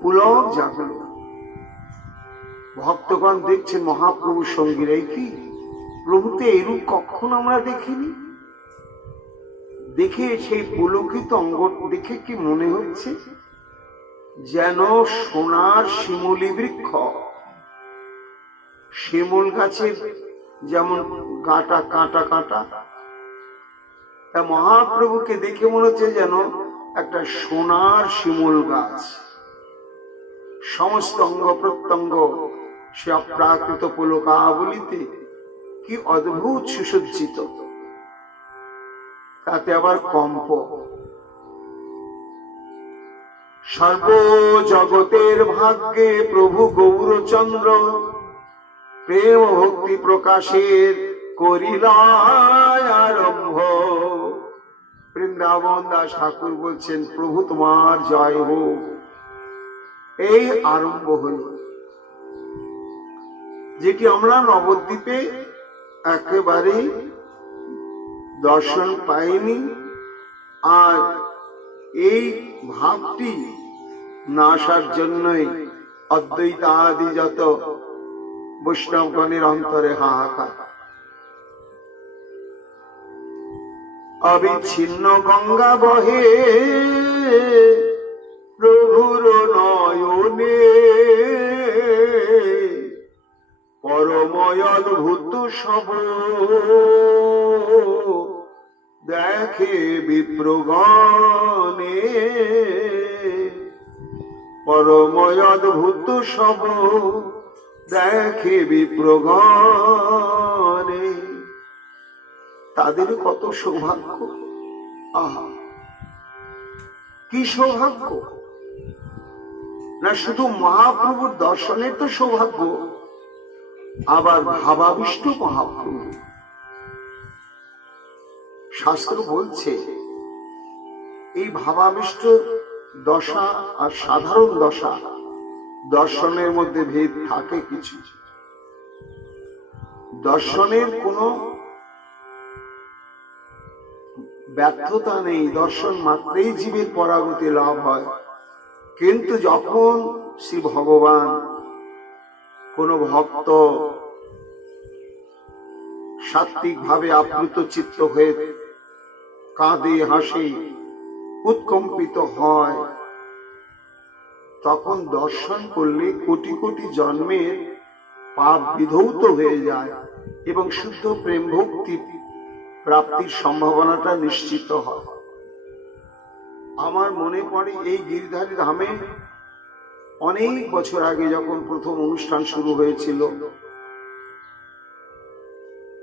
পুলক জাগল। ভক্তগণ দেখছেন মহাপ্রভুর সঙ্গীরাই কি, প্রভুতে এরূপ কখনো আমরা দেখিনি। দেখে সেই পুলকিত অঙ্গ দেখে কি মনে হচ্ছে যেন সোনার শিমুলি বৃক্ষ। শিমুল গাছের যেমন কাঁটা কাঁটা কাঁটা, মহাপ্রভুকে দেখে মনে হচ্ছে যেন একটা সোনার শিমুল গাছ। সমস্ত অঙ্গ প্রত্যঙ্গ সে অপ্রাকৃত পুলকাবলিতে কি অদ্ভুত সুসজ্জিত, তাতে আবার কম্প। সর্ব জগতের ভাগ্যে প্রভু গৌরচন্দ্র প্রেম ভক্তি প্রকাশের করিলায় আরম্ভ। বৃন্দাবন দাস ঠাকুর বলছেন, প্রভু তোমার জয় হোক। এই আরম্ভ হল, যেটি আমরা নবদ্বীপে একেবারে দর্শন পাইনি। আর এই ভাবটি না আসার জন্যই অদ্বৈতাদি যত বৈষ্ণবগণের অন্তরে হাহাকার। অবিচ্ছিন্ন গঙ্গা বহে প্রভুর নয়নে, পরময় অদ্ভুত সব দেখে বিপ্রগণে, পরময় অদ্ভুত সব দেখে বিপ্রগণে। তাদের কত সৌভাগ্য! আহা, কি সৌভাগ্য! না শুধু মহাপ্রভুর দর্শনের তো সৌভাগ্য, আবার ভাবাবিষ্ট মহাপ্রভু। শাস্ত্র বলছে এই ভাবাবিষ্ট দশা আর সাধারণ দশা, দর্শনের মধ্যে ভেদ থাকে কিছু। দর্শনের কোনো ব্যর্থতা নেই, দর্শন মাত্রেই জীবের পরাগতি লাভ হয়। কিন্তু যখন শ্রী ভগবান কোন ভক্ত সাত্বিক ভাবে আপ্লুত চিত্ত হয়ে কাঁদে হাসে উৎকম্পিত হয়, তখন দর্শন করলে কোটি কোটি জন্মের পাপ বিধৌত হয়ে যায় এবং শুদ্ধ প্রেম ভক্তি প্রাপ্তির সম্ভাবনাটা নিশ্চিত হয়। আমার মনে পড়ে এই গিরিধারী ধামে অনেক বছর আগে যখন প্রথম অনুষ্ঠান শুরু হয়েছিল,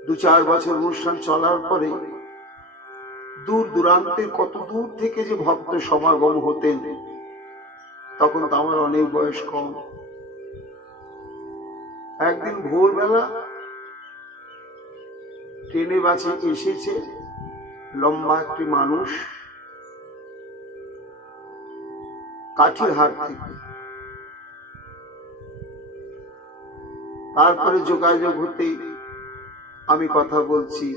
2-4 বছর অনুষ্ঠান চলার পরে দূর দূরান্তের কত দূর থেকে যে ভক্ত সমাগম হতেন, তখন তো আমার অনেক বয়স কম। একদিন ভোরবেলা ট্রেনে বাসে এসেছে লম্বা একটি মানুষ কাঠিহার থেকে। তারপরে যোগাযোগ হতেই আমি কথা বলছি,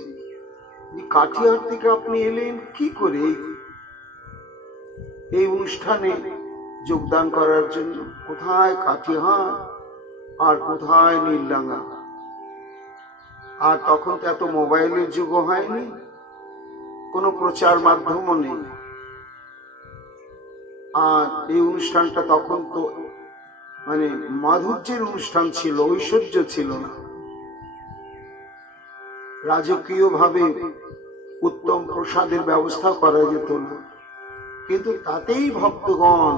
কাঠিহার থেকে আপনি এলেন কি করে এই অনুষ্ঠানে যোগদান করার জন্য? কোথায় কাঠিহার আর কোথায় নীলডাঙ্গা? আর তখন তো এত মোবাইলের যুগ হয়নি, কোনো প্রচার মাধ্যমও নেই। আর এই অনুষ্ঠানটা তখন তো মানে মাধুর্যের অনুষ্ঠান ছিল, ঐশ্বর্য ছিল না। রাজকীয় ভাবে উত্তম প্রসাদের ব্যবস্থা করা যেত না, কিন্তু তাতেই ভক্তগণ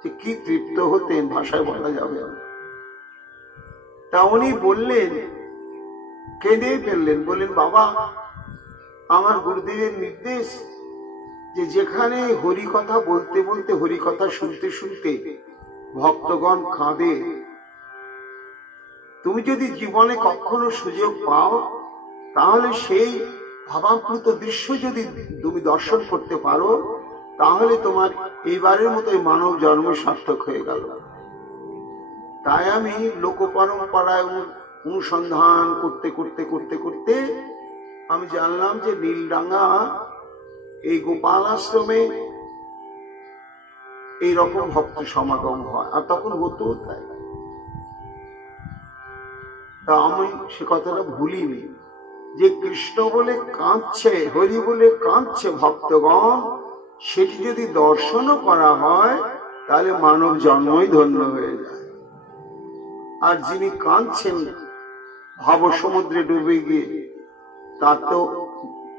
যে কি তৃপ্ত হতেন ভাষায় বলা যাবে না। তা উনি বললেন, কেঁদে ফেললেন, বললেন, বাবা, আমার গুরুদেবের নির্দেশ যে যেখানে হরি কথা বলতে বলতে, হরি কথা শুনতে শুনতে ভক্তগণ কাঁদে, তুমি যদি জীবনে কখনো সুযোগ পাও, তাহলে সেই ভাবাপ্লুত দৃশ্য যদি তুমি দর্শন করতে পারো, তাহলে তোমার এইবারের মতো মানব জন্ম সার্থক হয়ে গেল। তাই আমি লোক পরম্পরায় অনুসন্ধান করতে করতে করতে করতে আমি জানলাম যে নীলডাঙ্গা এই গোপাল আশ্রমে এইরকম ভক্ত সমাগম হয়, আর তখন হতো তাই। তা আমি সে কথাটা ভুলিনি। যে কৃষ্ণ বলে কাঁদছে, হরি বলে কাঁদছে ভক্তগণ, সেটি যদি দর্শনও করা হয় তাহলে মানব জন্মই ধন্য হয়ে যায়। আর যিনি কাঁদছেন ভাব সমুদ্রে ডুবে গিয়ে, তার তো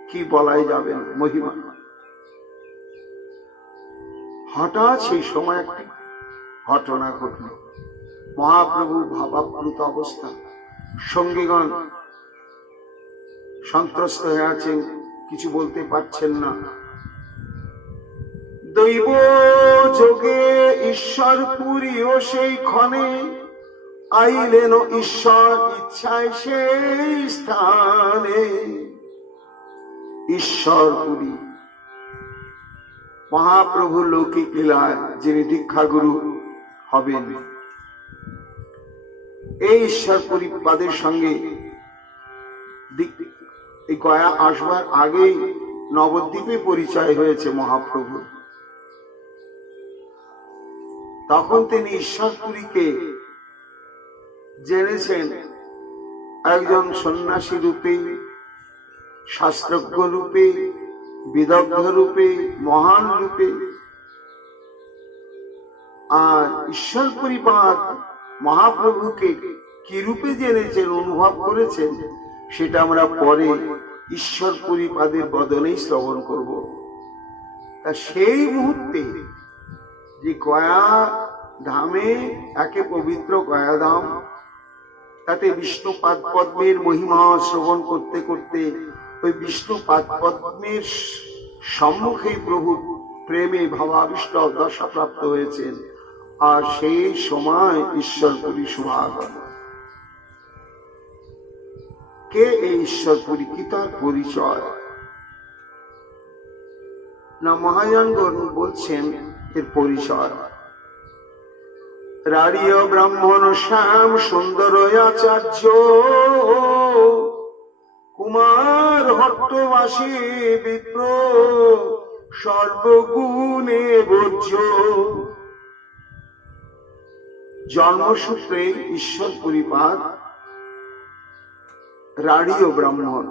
কি বলাই যাবে না মহিমা। হঠাৎ সেই সময় একটি ঘটনা ঘটল। মহাপ্রভু ভাবাপ্লুত অবস্থা, সঙ্গীগণ সন্ত্রস্ত হয়ে আছেন, কিছু বলতে পারছেন না। দৈব যোগে ঈশ্বর পুরীও সেই ক্ষণে আইলেন ঈশ্বর ইচ্ছায় সেই স্থানে। ঈশ্বর পুরী মহাপ্রভু লৌকিক লীলায় যিনি দীক্ষাগুরু হবেন, এই ঈশ্বরপুরী পাদের সঙ্গে এই গয়া আসবার আগেই নবদ্বীপে পরিচয় হয়েছে মহাপ্রভু। তখন তিনি ঈশ্বরপুরীকে জেনেছেন একজন সন্ন্যাসী রূপে, শাস্ত্রজ্ঞ রূপে, বিদগ্ধ রূপে, মহান রূপে। আর ঈশ্বরপুরীপাদ মহাপ্রভুকে কি রূপে জেনেছেন, অনুভব করেছেন, সেটা আমরা পরে ঈশ্বরপুরীপাদের বদনেই শ্রবণ করব। তা সেই মুহূর্তে যে গয়া ধামে, একে পবিত্র গয়া ধাম, তাতে বিষ্ণু পাদ পদ্মের মহিমা শ্রবণ করতে করতে ওই বিষ্ণু পাদ পদ্মের সম্মুখে প্রভু প্রেমে ভাবাবিষ্ট দশা প্রাপ্ত হয়েছেন। আর সেই সময় ঈশ্বরপুরী সুভাগন। কে এই ঈশ্বরপুরী, কি তার পরিচয়? না, মহাজনগণ বলছেন এর পরিচয়। রাড়ীয় ব্রাহ্মণ শ্যাম সুন্দর আচার্য, কুমার হট্টবাসী বিপ্র সর্বগুণে বর্জ্য। জন্মসূত্রে ঈশ্বরপুরীপাদ রাড়ীয় ব্রাহ্মণ,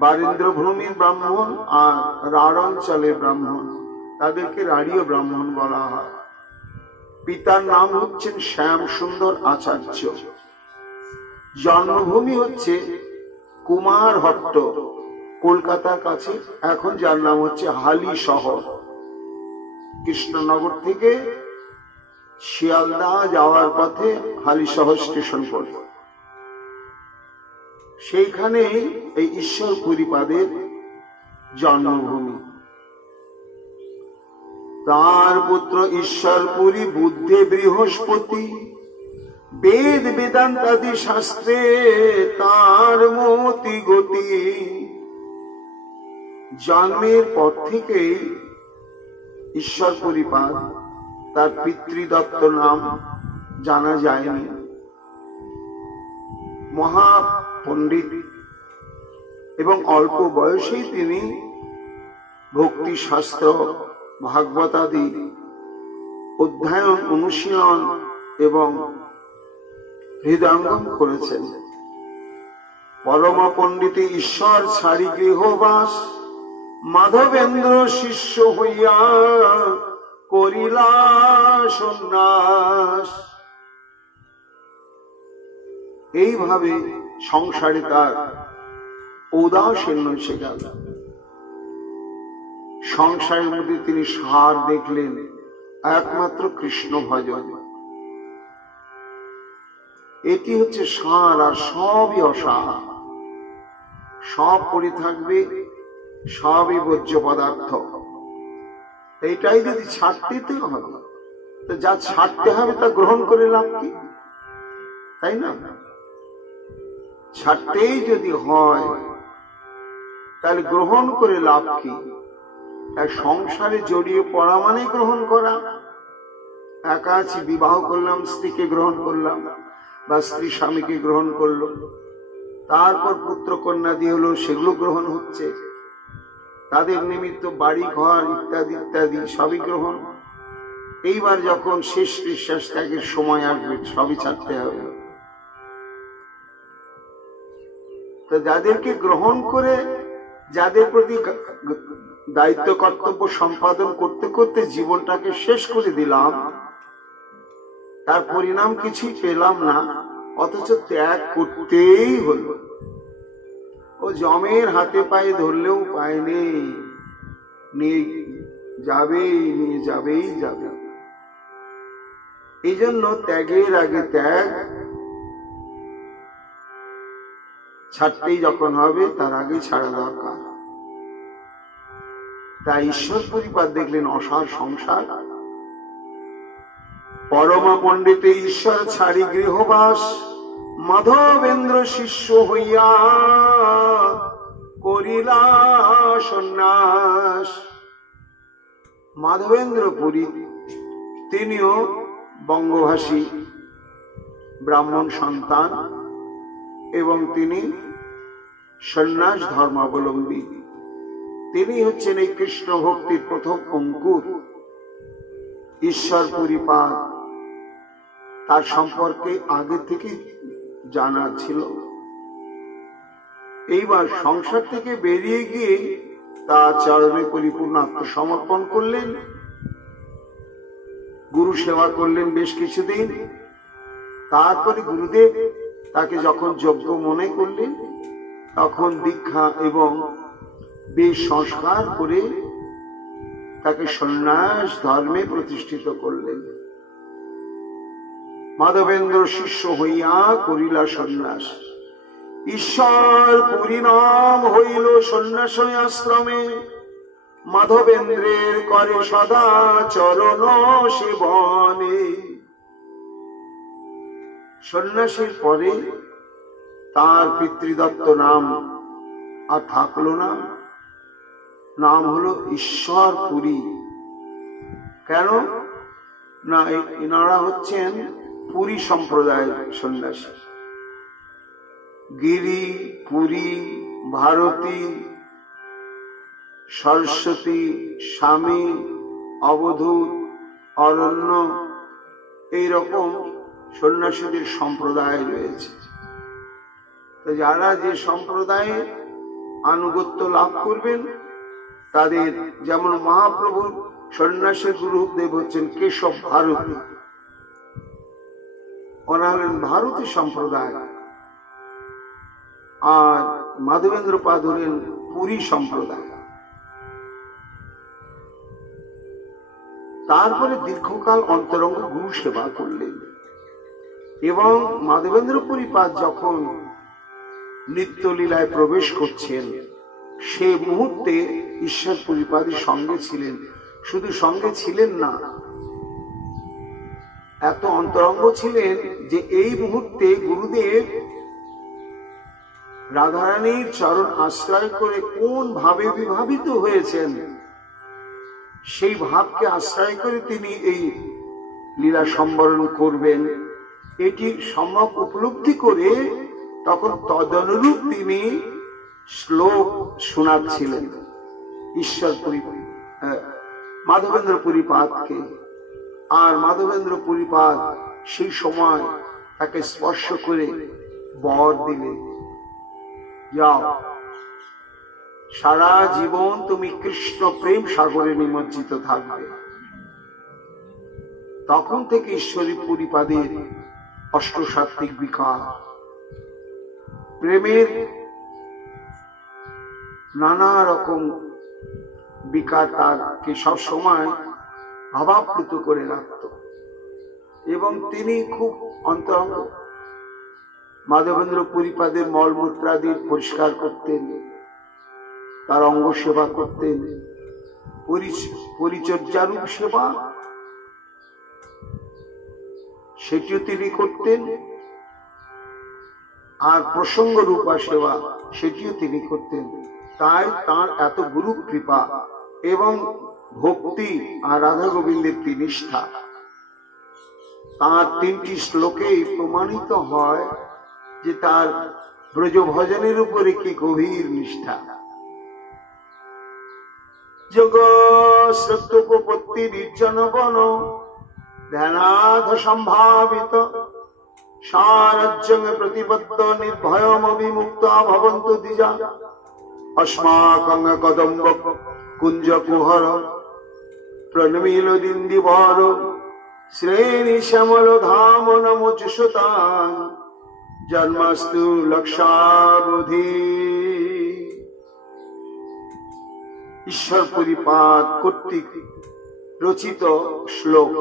বারেন্দ্র ভূমির ব্রাহ্মণ আর রাঢ় অঞ্চলের ব্রাহ্মণ, তাদেরকে রাড়ীয় ব্রাহ্মণ বলা হয়। পিতার নাম হচ্ছেন শ্যাম সুন্দর আচার্য। জন্মভূমি হচ্ছে কুমার হট্ট, কলকাতার কাছে, এখন যার নাম হচ্ছে হালি শহর। কৃষ্ণনগর থেকে শিয়ালদা যাওয়ার পথে হালি শহর স্টেশন পড়ে, সেইখানে এই ঈশ্বরপুরীপাদের জন্মভূমি। তার পুত্র ঈশ্বরপুরী বুদ্ধে বৃহস্পতি, বেদ বেদান্তাদি শাস্ত্রে তার মতি গতি। জন্মের পর থেকে ঈশ্বরপুরীপাদ, তার পিতৃদত্ত নাম জানা যায়নি। মহা পণ্ডিত এবং অল্প বয়সেই তিনি ভক্তি শাস্ত্র, ভাগবতাদি অধ্যয়ন, অনুশীলন এবং হৃদয়ঙ্গম করেছেন। পরম পণ্ডিতে ঈশ্বর ছাড়ি গৃহবাস, মাধবেন্দ্র শিষ্য হইয়া করিলা সন্ন্যাস। এইভাবে সংসারে তার উদাসীন্য এসে গেল। সংসারের মধ্যে তিনি সার দেখলেন একমাত্র কৃষ্ণ ভজন। এটি হচ্ছে সার, আর সবই অসার। সব পড়ে থাকবে, সবই বর্জ্য পদার্থ। এইটাই যদি ছাড়তে হবে, তো যা ছাড়তে হবে তা গ্রহণ করে লাভ কি, তাই না? ছাড়তেই যদি হয় তাহলে গ্রহণ করে লাভ কি? সংসারে জড়িয়ে পড়া মানে গ্রহণ করা। একা আছি, বিবাহ করলাম, স্ত্রীকে গ্রহণ করলাম, বা স্ত্রী স্বামীকে গ্রহণ করলো, তারপর পুত্র কন্যা দিয়ে হলো, সেগুলো গ্রহণ হচ্ছে। তাদের নিমিত্ত বাড়ি ঘর ইত্যাদি ইত্যাদি সবই গ্রহণ। এইবার যখন শেষ নিঃশ্বাস ত্যাগের সময় আসবে, সবই ছাড়তে হবে। তো যাদেরকে গ্রহণ করে, যাদের প্রতি দায়িত্ব কর্তব্য সম্পাদন করতে করতে জীবনটাকে শেষ করে দিলাম, তার পরিণাম কিছুই পেলাম না, অথচ ত্যাগ করতেই হলো। ও জমের হাতে পায়ে ধরলেও পায়নি, নিয়ে যাবেই যাবে। এই জন্য ত্যাগের আগে ত্যাগ, ছাড়তেই যখন হবে তার আগে ছাড়া দরকার। তাই ঈশ্বর পরিপাদ দেখলেন অসার সংসার, পরমা পণ্ডিতে ঈশ্বর ছাড়ি গৃহবাস, মাধবেন্দ্র শিষ্য হইয়া করিলা সন্ন্যাস। মাধবেন্দ্র পুরী তিনিও বঙ্গভাষী ব্রাহ্মণ সন্তান এবং তিনি সন্ন্যাস ধর্মাবলম্বী। তিনি হচ্ছেন এই কৃষ্ণ ভক্তির প্রথম অঙ্কুর, ঈশ্বর পরিপাদ। তার সম্পর্কে আগে থেকে জানা ছিল। এইবার সংসার থেকে বেরিয়ে গিয়ে তার চরণে পরিপূর্ণ আত্মসমর্পণ করলেন, গুরু সেবা করলেন বেশ কিছুদিন। তারপরে গুরুদেব তাকে যখন যোগ্য মনে করলেন, তখন দীক্ষা এবং বেশ সংস্কার করে তাকে সন্ন্যাস ধর্মে প্রতিষ্ঠিত করলেন। মাধবেন্দ্র শিষ্য হইয়া করিলা সন্ন্যাস, ঈশ্বর পরিণাম হইল সন্ন্যাস আশ্রমে। মাধবেন্দ্রের করে সদা চরণ সেবনে। সন্ন্যাসীর পরে তার পিতৃদত্ত নাম আর থাকলো না, নাম হলো ঈশ্বর পুরী। কেন না, এনারা হচ্ছেন পুরী সম্প্রদায়ের সন্ন্যাসী। গিরি, পুরী, ভারতী, সরস্বতী, স্বামী, অবধূত, অরণ্য, এইরকম সন্ন্যাসীদের সম্প্রদায় রয়েছে। তো যারা যে সম্প্রদায়ে আনুগত্য লাভ করবেন, তাদের যেমন মহাপ্রভুর সন্ন্যাসী গুরুদেব হচ্ছেন কেশব ভারতী, ওনারা হলেন ভারতী সম্প্রদায়, আর মাধবেন্দ্র পাদ হলেন পুরী সম্প্রদায়। তারপরে দীর্ঘকাল অন্তরঙ্গ গুরু সেবা করলেন এবং মাধবেন্দ্র পরিপাদ যখন নিত্যলীলায় প্রবেশ করছেন, সে মুহূর্তে ঈশ্বর পরিপাদের সঙ্গে ছিলেন। শুধু সঙ্গে ছিলেন না, এত অন্তরঙ্গ ছিলেন যে এই মুহূর্তে গুরুদেব রাধারানীর চরণ আশ্রয় করে কোন ভাবে বিভাবিত হয়েছেন, সেই ভাবকে আশ্রয় করে তিনি এই লীলা সম্বরণ করবেন, এটি সম্যক উপলব্ধি করে তখন তদনুরূপ তিনি শ্লোক শোনাচ্ছিলেন ঈশ্বর মাধবেন্দ্র পরিপাদকে। আর মাধবেন্দ্র পরিপাদ সেই সময় তাকে স্পর্শ করে বর দিলেন, যাও, সারা জীবন তুমি কৃষ্ণ প্রেম সাগরে নিমজ্জিত থাকবে। তখন থেকে ঈশ্বরী পরিপাদের অষ্টসাত্ত্বিক বিকার, প্রেমের নানা রকম বিকার তাকে সব সময় ভাবাপ্লুত করে রাখত। এবং তিনি খুব অন্তরঙ্গ মাধবেন্দ্র পরিপাদের মলমূত্রাদি পরিষ্কার করতেন, তার অঙ্গ সেবা করতেন, পরিচর্যারূপ সেবা সেটিও তিনি করতেন, আর প্রসঙ্গ রূপা সেবা সেটিও তিনি করতেন। তাই তার এত গুরু কৃপা এবং ভক্তি আর রাধা গোবিন্দের নিষ্ঠা তার তিনটি শ্লোকেই প্রমাণিত হয় যে তার ব্রজ ভজনের উপরে কি গভীর নিষ্ঠা। যোগ সত্যপত্তি নির্জন বন ধ্যানাধ সম্ভাবিত সারাজ্যং প্রতিপত্ত নির্ভয়মবিমুক্তা ভবন্তু দ্বিজা अस्माकं कदम्ब कुंज कुहर प्रणमील दिंदिवर श्रेणी श्यामल धाम नमोचुषतां जन्मस्तु लक्षाबुधि। ঈশ্বর পরিপাদ কর্তৃক রচিত শ্লোক।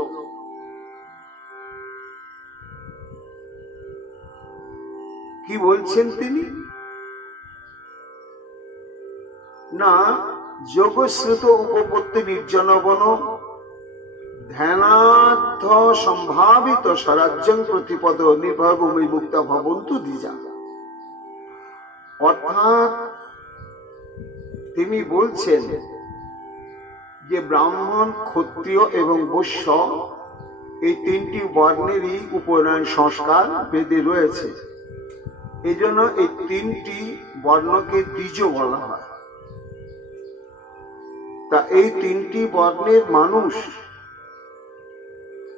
কি বলছেন তিনি? না যোগশ্রুত উপপত্তি নির্জন বন ধ্যানার্থ সম্ভাবিত স্বরাজ্যং প্রতিপদ নির্ভয়ভূমি মুক্তা ভবন্তু দ্বিজা। অর্থাৎ তিনি বলছেন যে ব্রাহ্মণ, ক্ষত্রিয় এবং বৈশ্য এই তিনটি বর্ণেরই উপনয়ন সংস্কার বেদে রয়েছে। এই জন্য এই তিনটি বর্ণকে দ্বিজ বলা হয়। তা এই তিনটি বর্ণের মানুষ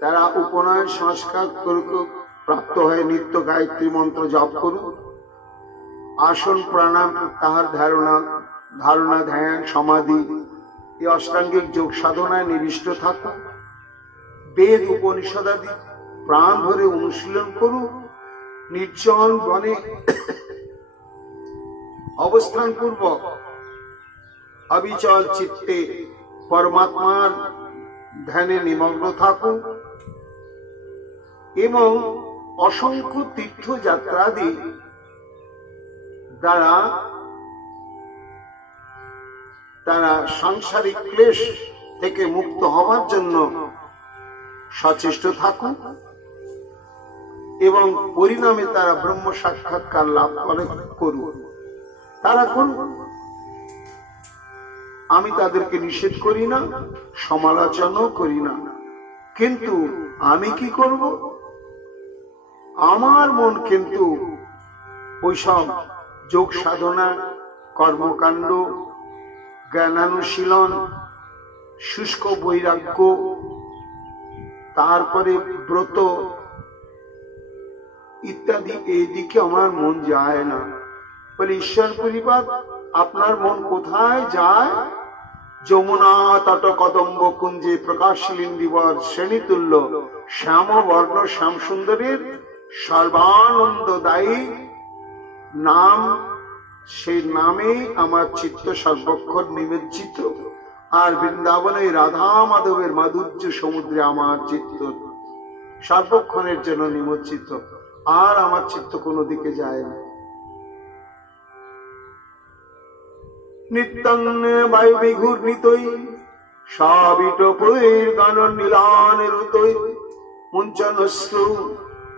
তারা উপনয়ন সংস্কার প্রাপ্ত হয়ে নিত্য গায়ত্রী মন্ত্র জপ করুন, আসন প্রাণায়াম তাহার ধারণা ধ্যান সমাধি এই অষ্টাঙ্গিক যোগ সাধনায় নিবিষ্ট থাকুন, বেদ উপনিষদাদি প্রাণ ভরে অনুশীলন করুন, নির্জন বনে অবস্থান পূর্বক অবিচল চিত্তে পরমাত্মার ধ্যানে নিমগ্ন থাকুন এবং অসংখ্য তীর্থযাত্রাদি দ্বারা তারা সাংসারিক ক্লেশ থেকে মুক্ত হওয়ার জন্য সচেষ্ট থাকুন এবং পরিণামে তারা ব্রহ্ম সাক্ষাৎকার লাভ করুন। তারা করুন, আমি তাদেরকে নিষেধ করি না, সমালোচনাও করি না, কিন্তু আমি কি করব? আমার মন কিন্তু ওইসব যোগ সাধনা, কর্মকাণ্ড, জ্ঞানানুশীলন, শুষ্ক বৈরাগ্য, তারপরে ব্রত ইত্যাদি এই দিকে আমার মন যায় না। বলে ঈশ্বর পরিবাদ, আপনার মন কোথায় যায়? যমুনা তট কদম্ব কুঞ্জে প্রকাশলিন্দিবর শ্রেণীতুল্য শ্যাম বর্ণ শ্যাম সুন্দরের সর্বানন্দদায়ী নাম, সেই নামে আমার চিত্ত সর্বক্ষণ নিমজ্জিত। আর বৃন্দাবনে রাধা মাধবের মাধুর্য সমুদ্রে আমার চিত্ত সর্বক্ষণের জন্য নিমজ্জিত, আর আমার চিত্ত কোনো দিকে যায় না। নিত্যং বায়ু বিঘূর্ণিতই সাবিটপৈর গান নীলানিরুতৈ মুঞ্চনশ্রু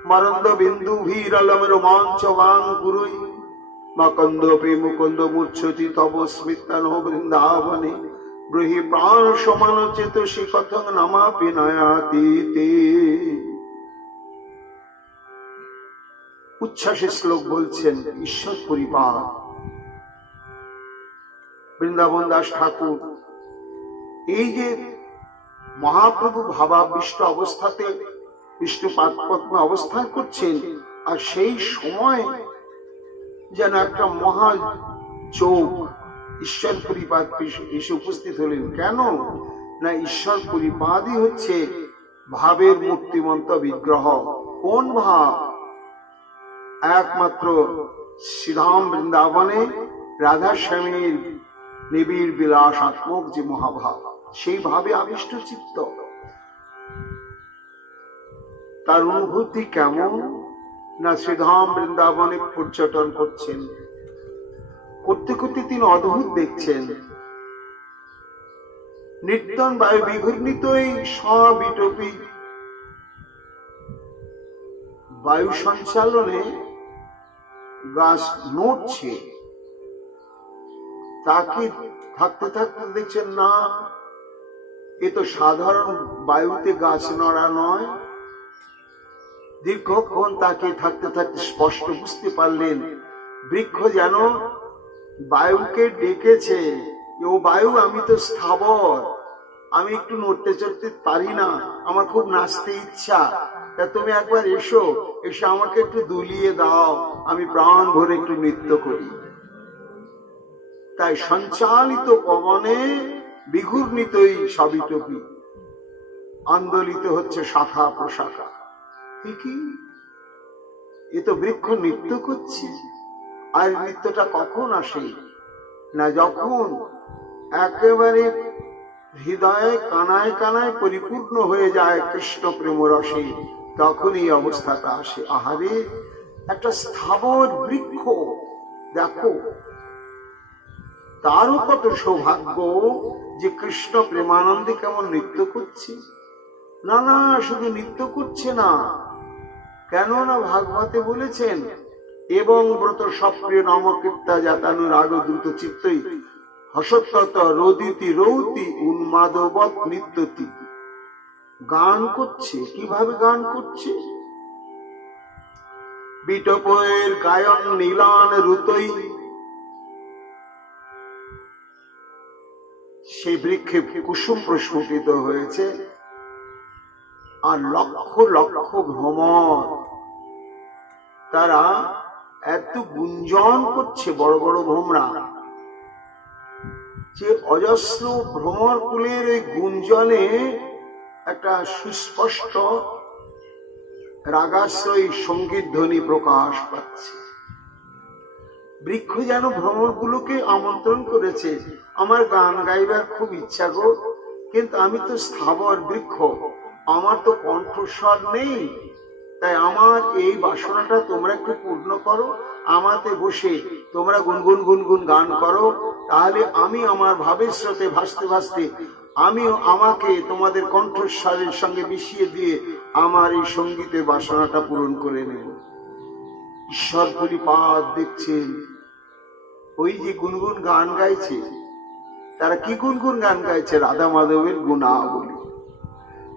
মরন্দ বিন্দু ভীরলম রোমাঞ্চবাং গুরুই মকন্দপি মুকুন্দ মূর্ছতি তব স্মিতান বৃন্দাবনে ব্রহি প্রাণ সমান চেতসি কথং নমাপি নয়াতি তে। উচ্ছ্বাসে শ্লোক বলছেন ঈশ্বর পরিবার। বৃন্দাবন দাস ঠাকুর এই যে মহাপ্রভু ভাবাবিষ্ট অবস্থাতে বিষ্ণু পাদপদ্মে অবস্থান করছেন, আর সেই সময় যেন একটা মহা যোগ ঈশ্বর পরিপাদ এসে উপস্থিত হলেন। কেন না, ঈশ্বর পরিপাদই হচ্ছে ভাবের মূর্তিমন্ত বিগ্রহ। কোন ভাব? একমাত্র শ্রীধাম বৃন্দাবনে রাধা স্বামীর নিবিড় বিলাসাত্মক যে মহাভাব, সেই ভাবে আবিষ্ট চিত্ত। তার অনুভূতি কেমন না, শ্রীধাম বৃন্দাবনে পর্যটন করছেন, করতে করতে তিনি অদ্ভুত দেখছেন। নিত্যন বায়ু বিঘূর্ণিতই সবিটপি, বায়ু সঞ্চালনে গাছ নড়ছে, তাকে থাকতে থাকতে দেখছেন না, এ তো সাধারণ বায়ুতে গাছ নড়া নয়। দীর্ঘক্ষণ তাকে থাকতে থাকতে স্পষ্ট বুঝতে পারলেন বৃক্ষ যেন বায়ুকে ডেকেছে, ও বায়ু আমি তো স্থাবর, আমি একটু নড়তে চড়তে পারি না, আমার খুব নাচতে ইচ্ছা, তা তুমি একবার এসো, এসে আমাকে একটু দুলিয়ে দাও, আমি প্রাণ ভরে একটু নৃত্য করি। তাই সঞ্চালিত পবনে বিঘূর্ণিতই সবিটপি, আন্দোলিত হচ্ছে শাখা প্রশাখা। কি এ তো বৃক্ষ নৃত্য করছে। আর নৃত্যটা কখন আসে না, যখন একেবারে হৃদয়ে কানায় কানায় পরিপূর্ণ হয়ে যায় কৃষ্ণ প্রেম রসে, তখন এই অবস্থাটা আসে। আহারে, একটা স্থাবর বৃক্ষ দেখো, তারও কত সৌভাগ্য যে কৃষ্ণ প্রেমানন্দে কেমন নৃত্য করছে। না না, শুধু নৃত্য করছে না, কেননা ভাগবতে বলেছেন, এবং ব্রত সপ্রিয় নমকীর্তা জাতানুরাগ দ্রুত চিত্তই হসত্তত রোদিতি রৌতি উন্মাদবৎ নৃত্যতি। গান করছে। কিভাবে গান করছে? বিটপয়ের গায়ন নীলান রুতই, সেই বৃক্ষে কুসুম প্রস্ফুটিত হয়েছে, আর লক্ষ লক্ষ ভ্রমর তারা এত গুঞ্জন করছে, বড় বড় ভ্রমরা, যে অজস্র ভ্রমর কুলের এই গুঞ্জনে একটা সুস্পষ্ট রাগাশ্রয়ী সঙ্গীত ধ্বনি প্রকাশ পাচ্ছে। বৃক্ষ যেন ভ্রমরগুলোকে আমন্ত্রণ করেছে, আমার গান গাইবার খুব ইচ্ছা গো, কিন্তু আমি তো স্থাবর বৃক্ষ, আমার তো কণ্ঠস্বর নেই, তাই আমার এই বাসনাটা তোমরা একটু পূর্ণ করো, আমাতে বসে তোমরা গুনগুন গুনগুন গান করো, তাহলে আমি আমার ভাবের স্রোতে ভাসতে ভাসতে আমিও আমাকে তোমাদের কণ্ঠস্বরের সঙ্গে মিশিয়ে দিয়ে আমার এই সঙ্গীতের বাসনাটা পূরণ করে নেব। ঈশ্বর পরিপাদ দেখছেন, ওই যে গুনগুন গান গাইছে, তারা কি গুনগুন গান গাইছে? রাধা মাধবের গুণাবলী।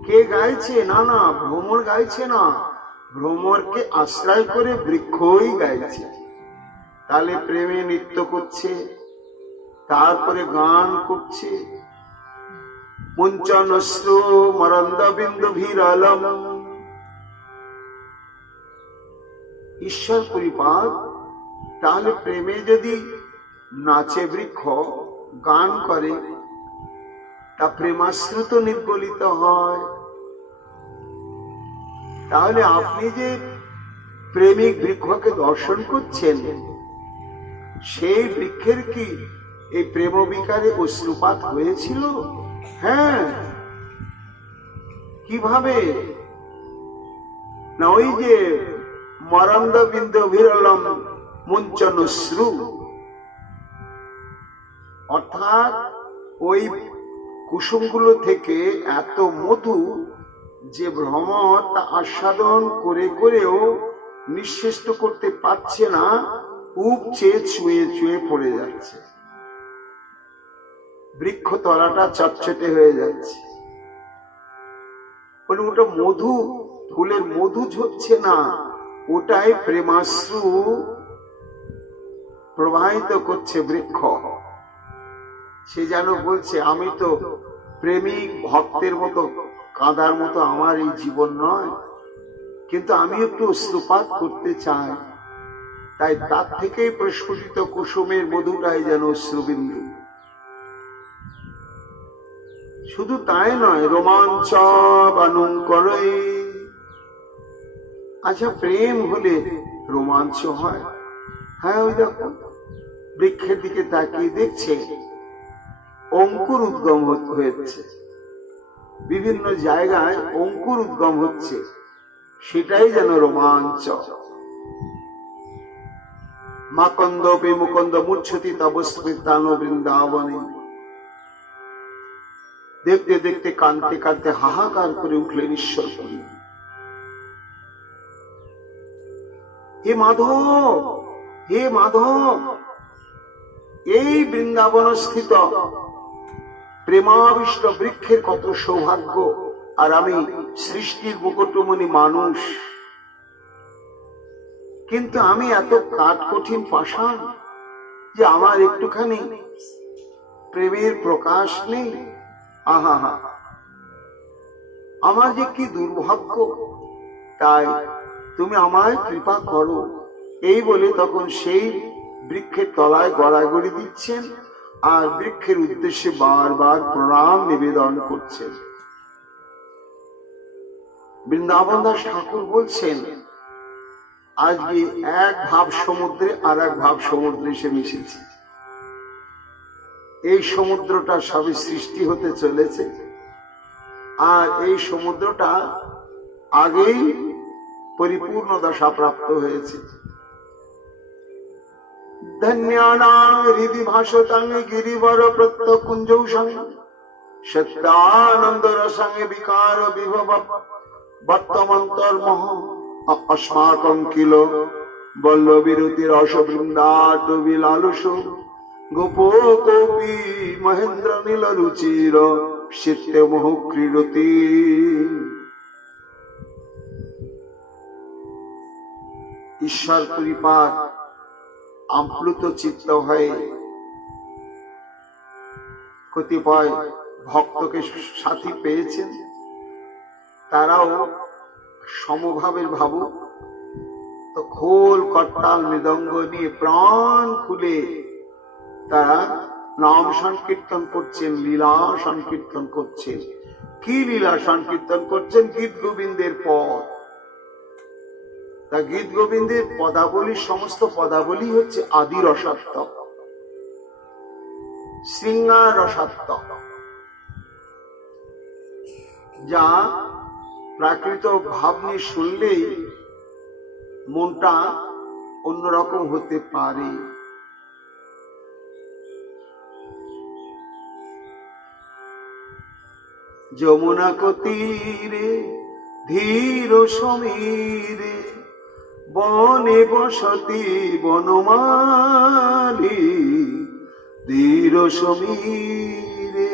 কে গাইছে? না না, ভ্রমর গাইছে না, ভ্রমরকে আশ্রয় করে বৃক্ষই গাইছে। তাহলে প্রেমে নৃত্য করছে, তারপরে গান করছে। মুঞ্চনশ্রু মরন্দ বিন্দু ভিরলম। ঈশ্বর পরিপাদ। তাহলে প্রেমে যদি নাচে বৃক্ষ, গান করে, তা প্রেমাশ্রুত নির্গলিত হয়। তাহলে আপনি যে প্রেমিক বৃক্ষকে দর্শন করছেন, সেই বৃক্ষের কি এই প্রেম বিকারে অশ্রুপাত হয়েছিল? হ্যাঁ। কিভাবে না, ওই যে মরন্দ বিন্দু বিরলম মুঞ্চন শ্রু, অর্থাৎ ওই কুসুমগুলো থেকে এত মধু যে ভ্রমর তা আস্বাদন করে করেও নিঃশেষ করতে পারছে না, উপচে ছুঁয়ে ছুঁয়ে পড়ে যাচ্ছে, বৃক্ষ তলাটা চটচটে হয়ে যাচ্ছে। ওটা মধু, ফুলের মধু ঝরছে না, ওটাই প্রেমাশ্রু প্রবাহিত করছে বৃক্ষ। সে যেন বলছে, আমি তো প্রেমিক ভক্তের মতো কাঁদার মতো আমার এই জীবন নয়, কিন্তু আমি একটু অশ্রুপাত করতে চাই, তাই তার থেকেই প্রস্ফুটিত কুসুমের মধুটাই যেন অশ্রুবিন্দু। শুধু তাই নয়, রোমাঞ্চ বানুঙ্করই। আচ্ছা, প্রেম হলে রোমাঞ্চ হয়? হ্যাঁ, ওই দেখো বৃক্ষের দিকে তাকিয়ে দেখছে অঙ্কুর উদ্গম হচ্ছে, বিভিন্ন জায়গায় অঙ্কুর উদ্গম হচ্ছে, সেটাই যেন রোমাঞ্চ। মাকন্দ মুকন্দ মূর্ছতি তবস্মৃতান বৃন্দাবনে। দেখতে দেখতে কাঁদতে কাঁদতে হাহাকার করে উঠলেন ঈশ্বর। হে মাধব, হে মাধব, এই বৃন্দাবন স্থিত প্রেমাবিষ্ট বৃক্ষের কত সৌভাগ্য, আর আমি সৃষ্টির মুকুটমণি মানুষ, কিন্তু আমি এত কাঠ কঠিন পাষাণ যে আমার একটুখানি প্রেমের প্রকাশ নেই। আহা হা, আমার যে কি দুর্ভাগ্য, তাই তুমি আমায় কৃপা করো। এই বলে তখন সেই বৃক্ষের তলায় গড়াগড়ি দিচ্ছেন আর বৃক্ষের উদ্দেশ্যে বারবার প্রণাম নিবেদন করছেন। বৃন্দাবন দাস ঠাকুর বলছেন, আজকে এক ভাব সমুদ্রে আর এক ভাব সমুদ্রে এসে মিশেছে। এই সমুদ্রটা সবই সৃষ্টি হতে চলেছে, আর এই সমুদ্রটা আগেই পরিপূর্ণ দশা প্রাপ্ত হয়েছে। ধন্যানাং হৃদি ভাষতাং গিরিবর প্রত্যকুঞ্জৌ সঙ্গ সত্যানন্দ রসঙ্গে বিকার বিভব বর্তমন্তর্মহ अस्माकं किल बल्लवीरुति रस बृंदाट विलालुष गोपो गोपी महेंद्र नील रुचिर शीते मोह क्रीडति। ঈশ্বর কৃপার আপ্লুত চিত্ত হয়ে কতিপয় ভক্তকে সাথী পেয়েছেন, তারাও সমভাবের ভাবুক। তো খোল করতাল মৃদঙ্গ নিয়ে প্রাণ খুলে তারা নাম সংকীর্তন করছেন, লীলা সংকীর্তন করছেন। কি লীলা সংকীর্তন করছেন? গীত গোবিন্দের পদ। তা গীত গোবিন্দের পদাবলী, সমস্ত পদাবলী হচ্ছে আদি রসাত্মক, শৃঙ্গার রসাত্মক, যা প্রাকৃত ভাব নিয়ে শুনলেই মনটা অন্যরকম হতে পারে। যমুনা তীরে ধীর সমীরে বনে বসতি বনমালী ধীর সমীরে।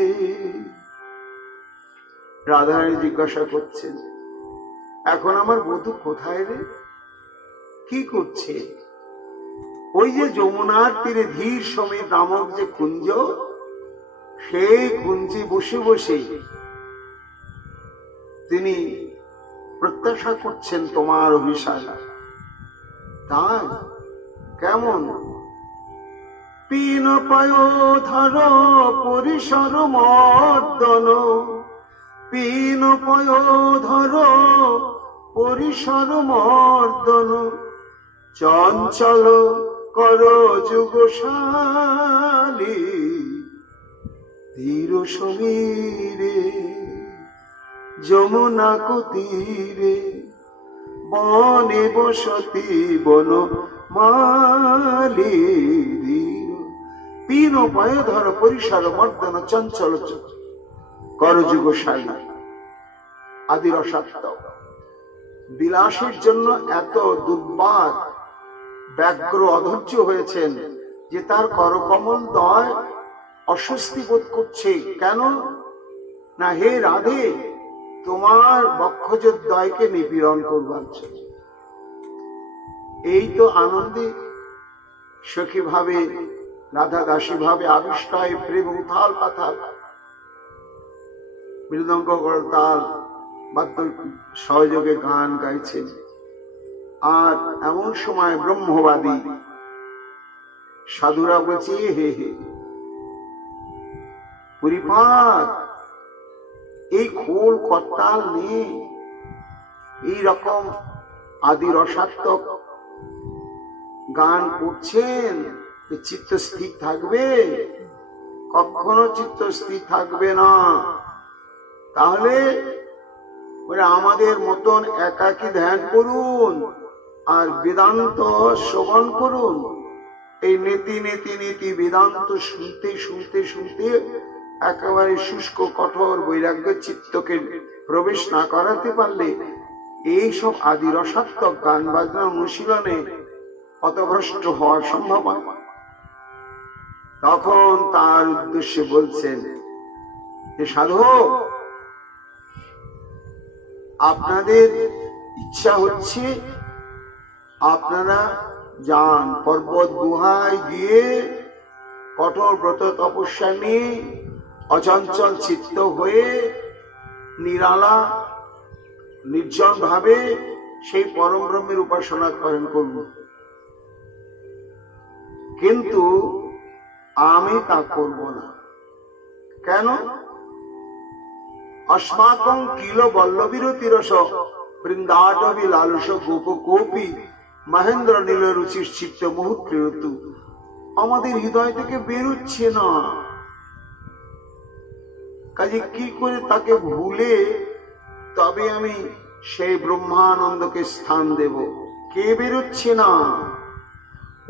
রাধারানী জিজ্ঞাসা করছেন, এখন আমার বধূ কোথায় রে, কি করছে? ওই যে যমুনার তীরে ধীর সমীর নামক যে কুঞ্জ, সেই কুঞ্জে বসে বসে তিনি প্রত্যাশা করছেন তোমার অভিষেক। তাই কেমন? পিন পায় ধর পরিসর মর্দন, পিন পয় ধর পরিসর মর্দন, চঞ্চল কর যুগশালী ধীর সমীরে যমুনা তীরে বনে বসতি বন মালী। পিন পয় ধর পরিসর মর্দন, চঞ্চল করযুগশালী আদি রসাত্মক। বিলাসের জন্য এত দুর্বার ব্যগ্র অধৈর্য হয়েছেন যে তার করকমল দয় অস্বস্তি বোধ করছে। কেন না, হে রাধে, তোমার বক্ষজ দয়কে নিপীড়ন করবার জন্য। এই তো আনন্দে সখী ভাবে, রাধা দাসী ভাবে আবিষ্ট হয়ে প্রেম উথাল পাথাল, মৃদঙ্গ করতাল বাদ্য সহযোগে গান গাইছেন। আর এমন সময় ব্রহ্মবাদী সাধুরা বলছে, হে হে পরিপাত, এই খোল করতাল নিয়ে এই রকম আদি রসাত্মক গান করছেন, চিত্ত স্থির থাকবে? কখনো চিত্ত স্থির থাকবে না। তাহলে আমাদের মতন একাকী ধ্যান করুন আর বেদান্ত শ্রবণ করুন। এই নীতি নীতি নীতি বেদান্ত শুনতে শুনতে শুনতে একেবারে শুষ্ক কঠোর বৈরাগ্য চিত্তকে প্রবেশ না করাতে পারলে এই সব আদি রসাত্মক গান বাজনা অনুশীলনে পথভ্রষ্ট হওয়ার সম্ভাবনা। তখন তার উদ্দেশ্যে বলছেন যে সাধক, আপনাদের ইচ্ছা হচ্ছে আপনারা যান পর্বত গুহায় গিয়ে কঠোর ব্রত তপস্যা নিয়ে অচঞ্চল চিত্ত হয়ে নিরালা নির্জন ভাবে সেই পরম ব্রহ্মের উপাসনা করেন করব, কিন্তু আমি তা করব না। কেন? अस्माकं किल वल्लभीर तीरस बृंदाटवी लालस गोप गोपी महेंद्र नील रुचिर चित्त मुहूर्त আমাদের হৃদয় থেকে বেরোচ্ছে না। কাজে কি করে তাকে ভুলে তবে আমি সেই ব্রহ্মানন্দকে স্থান দেব? কে বেরোচ্ছে না?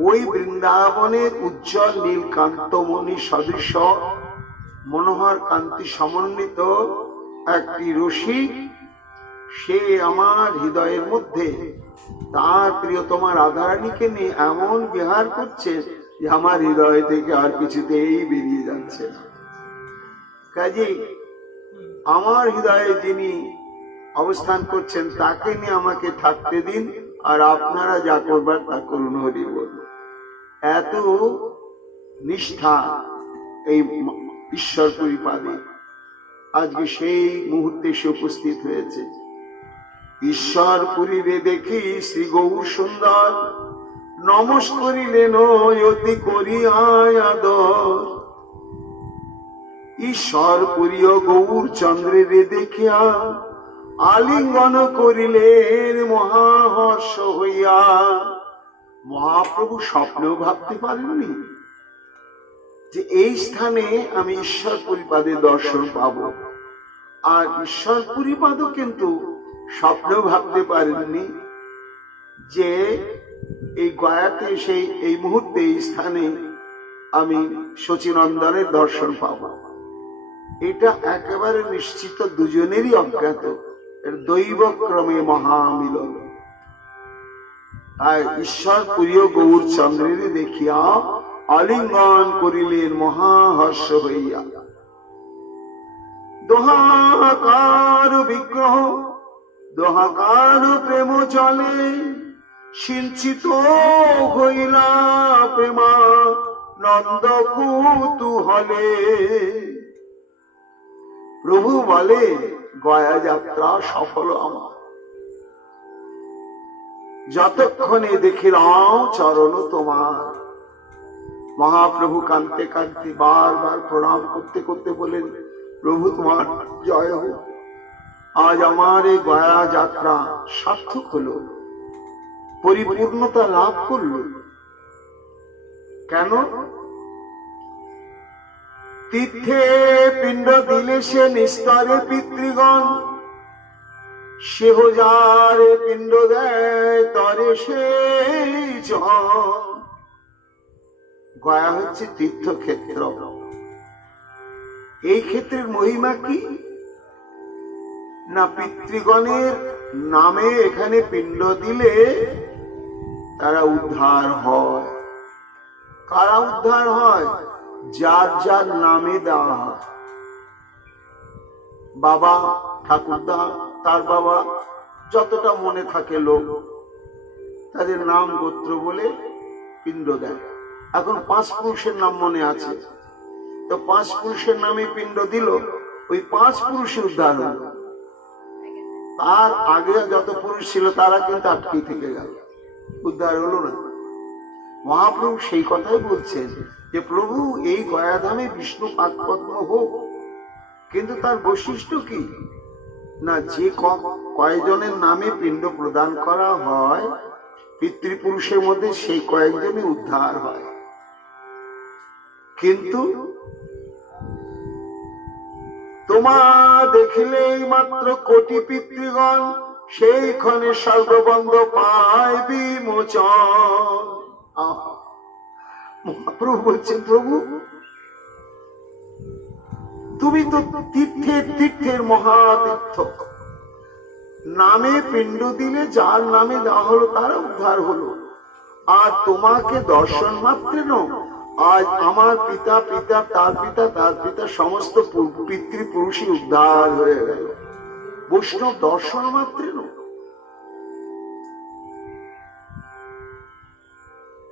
ওই বৃন্দাবনের উজ্জ্বল নীলকান্তমণি সদৃশ মনোহর কান্তি সমন্বিত একটি রসিক, সে আমার হৃদয়ের মধ্যে তার প্রিয়তমা রাধারানীকে নিয়ে এমন বিহার করছে যে আমার হৃদয় থেকে আর কিছুতেই বেরিয়ে যাচ্ছে না। কাজেই আমার হৃদয়ে যিনি অবস্থান করছেন তাকে নিয়ে আমাকে থাকতে দিন, আর আপনারা যা করবার তা করুন। হরি বল। এত নিষ্ঠা এই ঈশ্বরপুরী পাদে আজকে সেই মুহূর্তে সে উপস্থিত হয়েছে। ঈশ্বরপুরী রে দেখি শ্রী গৌর সুন্দর, নমস্করিলেন অতি করিয়ায় আদর। ঈশ্বরপুরী গৌর চন্দ্রে রে দেখিয়া আলিঙ্গন করিলেন মহাহর্ষ হইয়া। মহাপ্রভু স্বপ্নেও ভাবতে পারেননি যে এই স্থানে আমি ঈশ্বরপুরী পাদে দর্শন পাব, আর ঈশ্বরপুরী পাদও কিন্তু স্বপ্নেও ভাবতে পারেননি যে এই গয়াতে সেই এই মুহূর্তে এই স্থানে আমি শচীনন্দনের দর্শন পাব। এটা একেবারে নিশ্চিত, দুজনেরই অজ্ঞাত, এর দৈবক্রমে মহামিলন। তাই ঈশ্বরপুরী গৌর চন্দ্রের দেখিয়া আলিঙ্গন করিলেন মহাহর্ষ হইয়া। দোহাকার বিগ্রহ দোহাকার প্রেম চলে, সিঞ্চিত হইলা প্রেমা নন্দ কুতূহলে। প্রভু বলে গয়া যাত্রা সফল আমার, যতক্ষণে দেখিলাম চরণ তোমার। মহাপ্রভু কাঁদতে কাঁদতে বারবার প্রণাম করতে করতে বলেন, প্রভু তোমার জয় হোক, আজ আমার এই গয়া যাত্রা সার্থক হলো, পরিপূর্ণতা লাভ করল। কেন? তীর্থে পিণ্ড দিলে সে নিস্তরে পিতৃগণ, সেহ যারে পিণ্ড দেয় তরে সেই জন। গয়া হচ্ছে তীর্থক্ষেত্র। এই ক্ষেত্রের মহিমা কি না, পিতৃগণের নামে এখানে পিণ্ড দিলে তারা উদ্ধার হয়। কারা উদ্ধার হয়? যার যার নামে দেওয়া হয়। বাবা ঠাকুরদা, তার বাবা, যতটা মনে থাকে লোক, তাদের নাম গোত্র বলে পিণ্ড দেয়। এখন 5 পুরুষের নাম মনে আছে, তো 5 পুরুষের নামে পিণ্ড দিল, ওই 5 পুরুষে উদ্ধার হল। তার আগে যত পুরুষ ছিল তারা কিন্তু আটকেই থেকে গেল, উদ্ধার হলো না। মহাপ্রভু সেই কথাই বলছেন যে প্রভু এই গয়াধামে বিষ্ণু পাদপদ্ম হোক, কিন্তু তার বৈশিষ্ট্য কি না, যে কয়েকজনের নামে পিণ্ড প্রদান করা হয় পিতৃপুরুষের মধ্যে সেই কয়েকজনই উদ্ধার হয়। কিন্তু তোমার দেখিলেই মাত্র কোটি পিতৃগণ, সেই ক্ষণে সর্ববন্ধ পায় বিমোচন। মহাপ্রভু বলছেন, প্রভু তুমি তো তীর্থের তীর্থের মহাতীর্থ, নামে পিণ্ড দিলে যার নামে দেওয়া হলো তারা উদ্ধার হলো, আর তোমাকে দর্শন মাত্রে আজ আমার পিতা পিতা তার পিতা তার পিতা সমস্ত পিতৃপুরুষই উদ্ধার হয়ে গেল, বৈষ্ণব দর্শন মাত্রে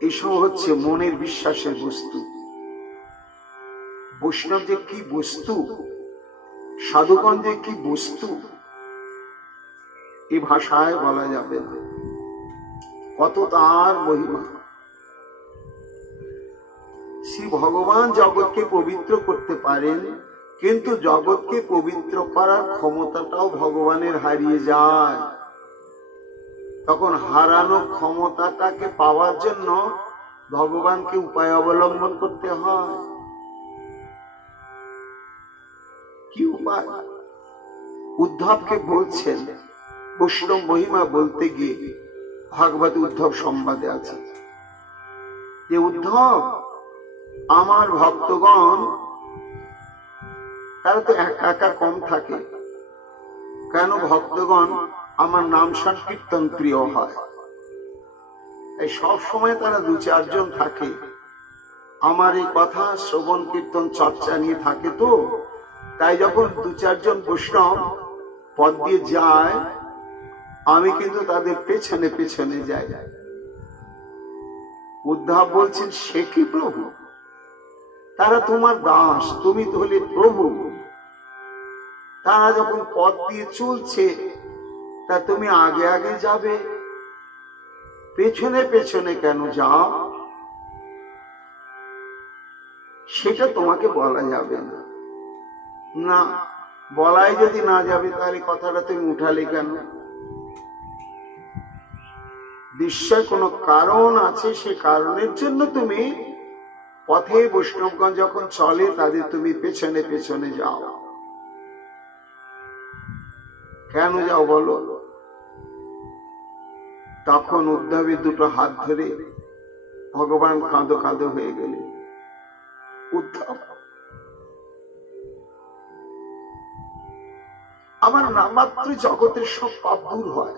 এসব হচ্ছে মনের বিশ্বাসের বস্তু। বৈষ্ণব যে কি বস্তু, সাধুগণ যে কি বস্তু, এই ভাষায় বলা যাবে না। কত তার মহিমা। শ্রী ভগবান জগৎকে পবিত্র করতে পারেন, কিন্তু জগৎকে পবিত্র করার ক্ষমতাটাও ভগবানের হারিয়ে যায়। তখন হারানো ক্ষমতাটাকে পাওয়ার জন্য ভগবানকে উপায় অবলম্বন করতে হয়। কি উপায়? উদ্ধবকে বলছেন, বৈষ্ণব মহিমা বলতে গিয়ে ভাগবত উদ্ধব সংবাদে আছে যে, উদ্ধব, আমার ভক্তগণ তারা তো একা একা কম থাকে, কেন ভক্তগণ আমার নাম সংকীর্তন প্রিয় হয়, এই সব সময় তারা 2-4 জন থাকে, আমার এই কথা শ্রবণ কীর্তন চর্চা নিয়ে থাকে। তো তাই যখন 2-4 জন বৈষ্ণব পদ দিয়ে যায়, আমি কিন্তু তাদের পেছনে পেছনে যাই। উদ্ধব বলছেন, সে কি প্রভু, তারা তোমার দাস, তুমি তো হলে প্রভু। তারা যখন পথ দিয়ে চলছে, তা তুমি আগে আগে যাবে, পেছনে পেছনে কেন যাও? সেটা তোমাকে বলা যাবে না। না, বলাই যদি না যাবে, তাহলে কথাটা তুমি উঠালে কেন? নিশ্চয় কোনো কারণ আছে, সে কারণের জন্য তুমি পথে বৈষ্ণবগণ যখন চলে, তাদের তুমি পেছনে পেছনে যাও। কেন যাও বলো? তখন উদ্ধবের 2টো হাত ধরে ভগবান কাঁদো কাঁদো হয়ে গেলেন। উদ্ধব, আমার নামাত্র জগতের সব পাপ দূর হয়,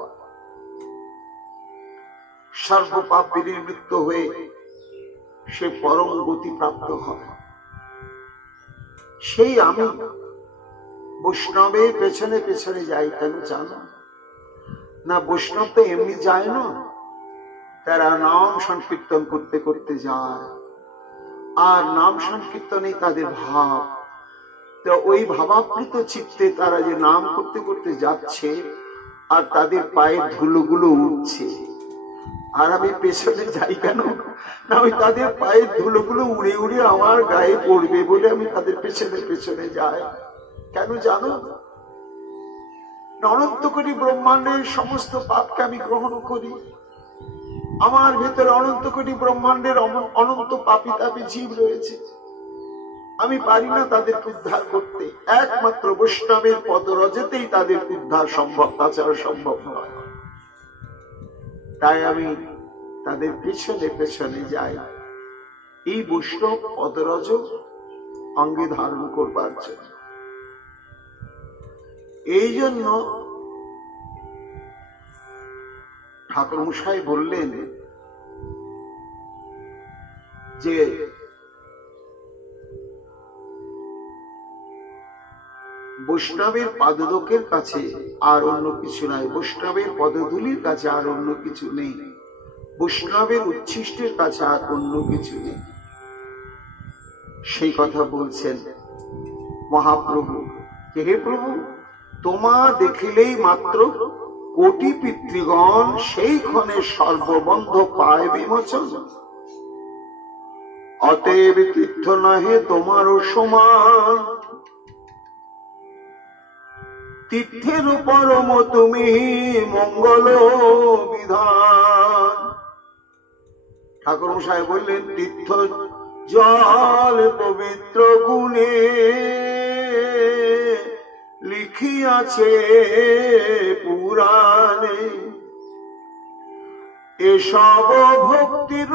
সর্ব পাপ বিনিবৃত্ত হয়ে সে পরম গতি প্রাপ্ত হয়। সেই আমি বৈষ্ণবের পেছনে পেছনে যাই কেন জানো? না, বৈষ্ণব তো এমনি যায় না, তারা নাম সংকীর্তন করতে করতে যায়, আর নাম সংকীর্তনে তাদের ভাব। তো ওই ভাবাপ্লুত চিত্তে তারা যে নাম করতে করতে যাচ্ছে, আর তাদের পায়ের ধুলোগুলো উঠছে, আর আমি পেছনে যাই কেন? না, ওই তাদের পায়ের ধুলোগুলো উড়ে উড়ে আমার গায়ে পড়বে বলে আমি তাদের পেছনে পেছনে যাই। কেন জানো? অনন্ত কোটি ব্রহ্মাণ্ডের সমস্ত পাপকে আমি গ্রহণ করি। আমার ভেতরে অনন্ত কোটি ব্রহ্মাণ্ডের অনন্ত পাপী তাপী জীব রয়েছে, আমি পারি না তাদেরকে উদ্ধার করতে। একমাত্র বৈষ্ণবের পদরজেতেই তাদের উদ্ধার সম্ভব, তাছাড়া সম্ভব নয়। তাই আমি তাদের পেছনে পেছনে যাই, এই বৈষ্ণব পদরজ অঙ্গে ধারণ করবার জন্য। এই জন্য ঠাকুরমশাই বললেন যে বৈষ্ণবের পাদদেকের কাছে আর অন্য কিছু নাই, বৈষ্ণবের পদধূলির কাছে আর অন্য কিছু নেই, বৈষ্ণবের উচ্ছিষ্টের কাছে আর অন্য কিছু নেই। সেই কথা বলছেন মহাপ্রভু। হে প্রভু, তোমা দেখিলেই মাত্র কোটি পিতৃগণ সেই ক্ষণে সর্ববন্ধ পায় বিমোচন। অতএব তীর্থ নহে তোমারও সমান, তীর্থের পরম তুমি মঙ্গল বিধান। ঠাকুরমশাই বললেন, তীর্থ জল পবিত্র গুণে লিখিয়াছে পুরাণে, এসব ভক্তির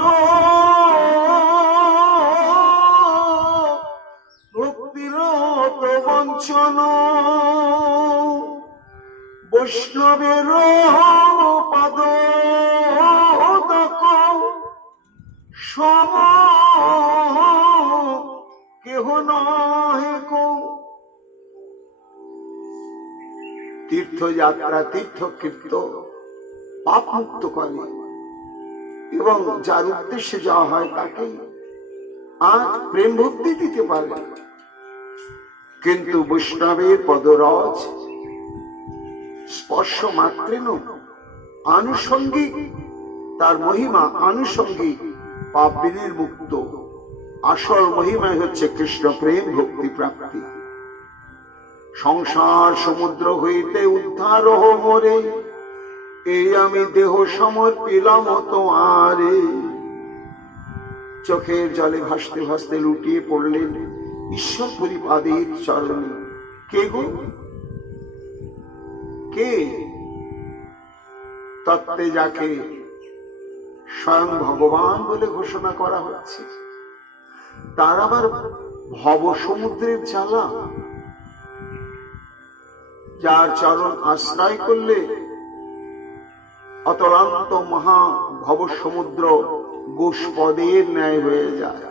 প্রবঞ্চন, বৈষ্ণবের পাদ সম কেহ নহে কো। তীর্থযাত্রা, তীর্থকীর্ত পাপ মুক্ত করে, এবং যার উদ্দেশ্যে যাওয়া হয় তাকে আর প্রেম ভক্তি দিতে পারে। কিন্তু বৈষ্ণবের পদরজ স্পর্শ মাত্রেন আনুষঙ্গিক, তার মহিমা আনুষঙ্গিক পাপ বিনির্মুক্ত। আসল মহিমাই হচ্ছে কৃষ্ণ প্রেম ভক্তি প্রাপ্তি। সংসার সমুদ্র হইতে উদ্ধার মোরে, এই আমি দেহ সমর্পিলাম তোমারে। চোখের জলে ভাসতে ভাসতে লুটিয়ে পড়লেন ঈশ্বর পরিপাদের চরণে। কে গো? কে? তত্ত্বে যাকে স্বয়ং ভগবান বলে ঘোষণা করা হচ্ছে, তার আবার ভব সমুদ্রের জ্বালা। যার চরণ আশ্রয় করলে অতলান্ত মহা ভব সমুদ্র গোষ্পদের ন্যায় হয়ে যায়,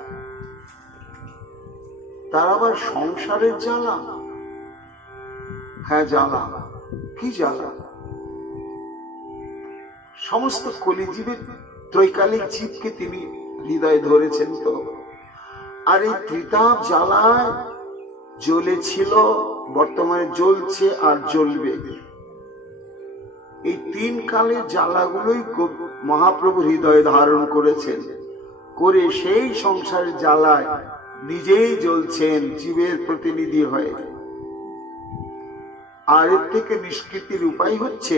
তার আবার সংসারের জ্বালা। হ্যাঁ, জ্বালা। কি জ্বালা? সমস্ত কলিজীবের ত্রৈকালিক জীবকে তিনি হৃদয়ে ধরেছেন তো। আর এই ত্রিতাপ জ্বালায় জ্বলেছিল, বর্তমানে জ্বলছে আর জ্বলবে। এই তিন কালের জ্বালাগুলোই মহাপ্রভু হৃদয়ে ধারণ করেছেন, করে সেই সংসারের জ্বালায় নিজেই জ্বলছেন জীবের প্রতিনিধি হয়ে। আর এর থেকে নিষ্কৃতির উপায় হচ্ছে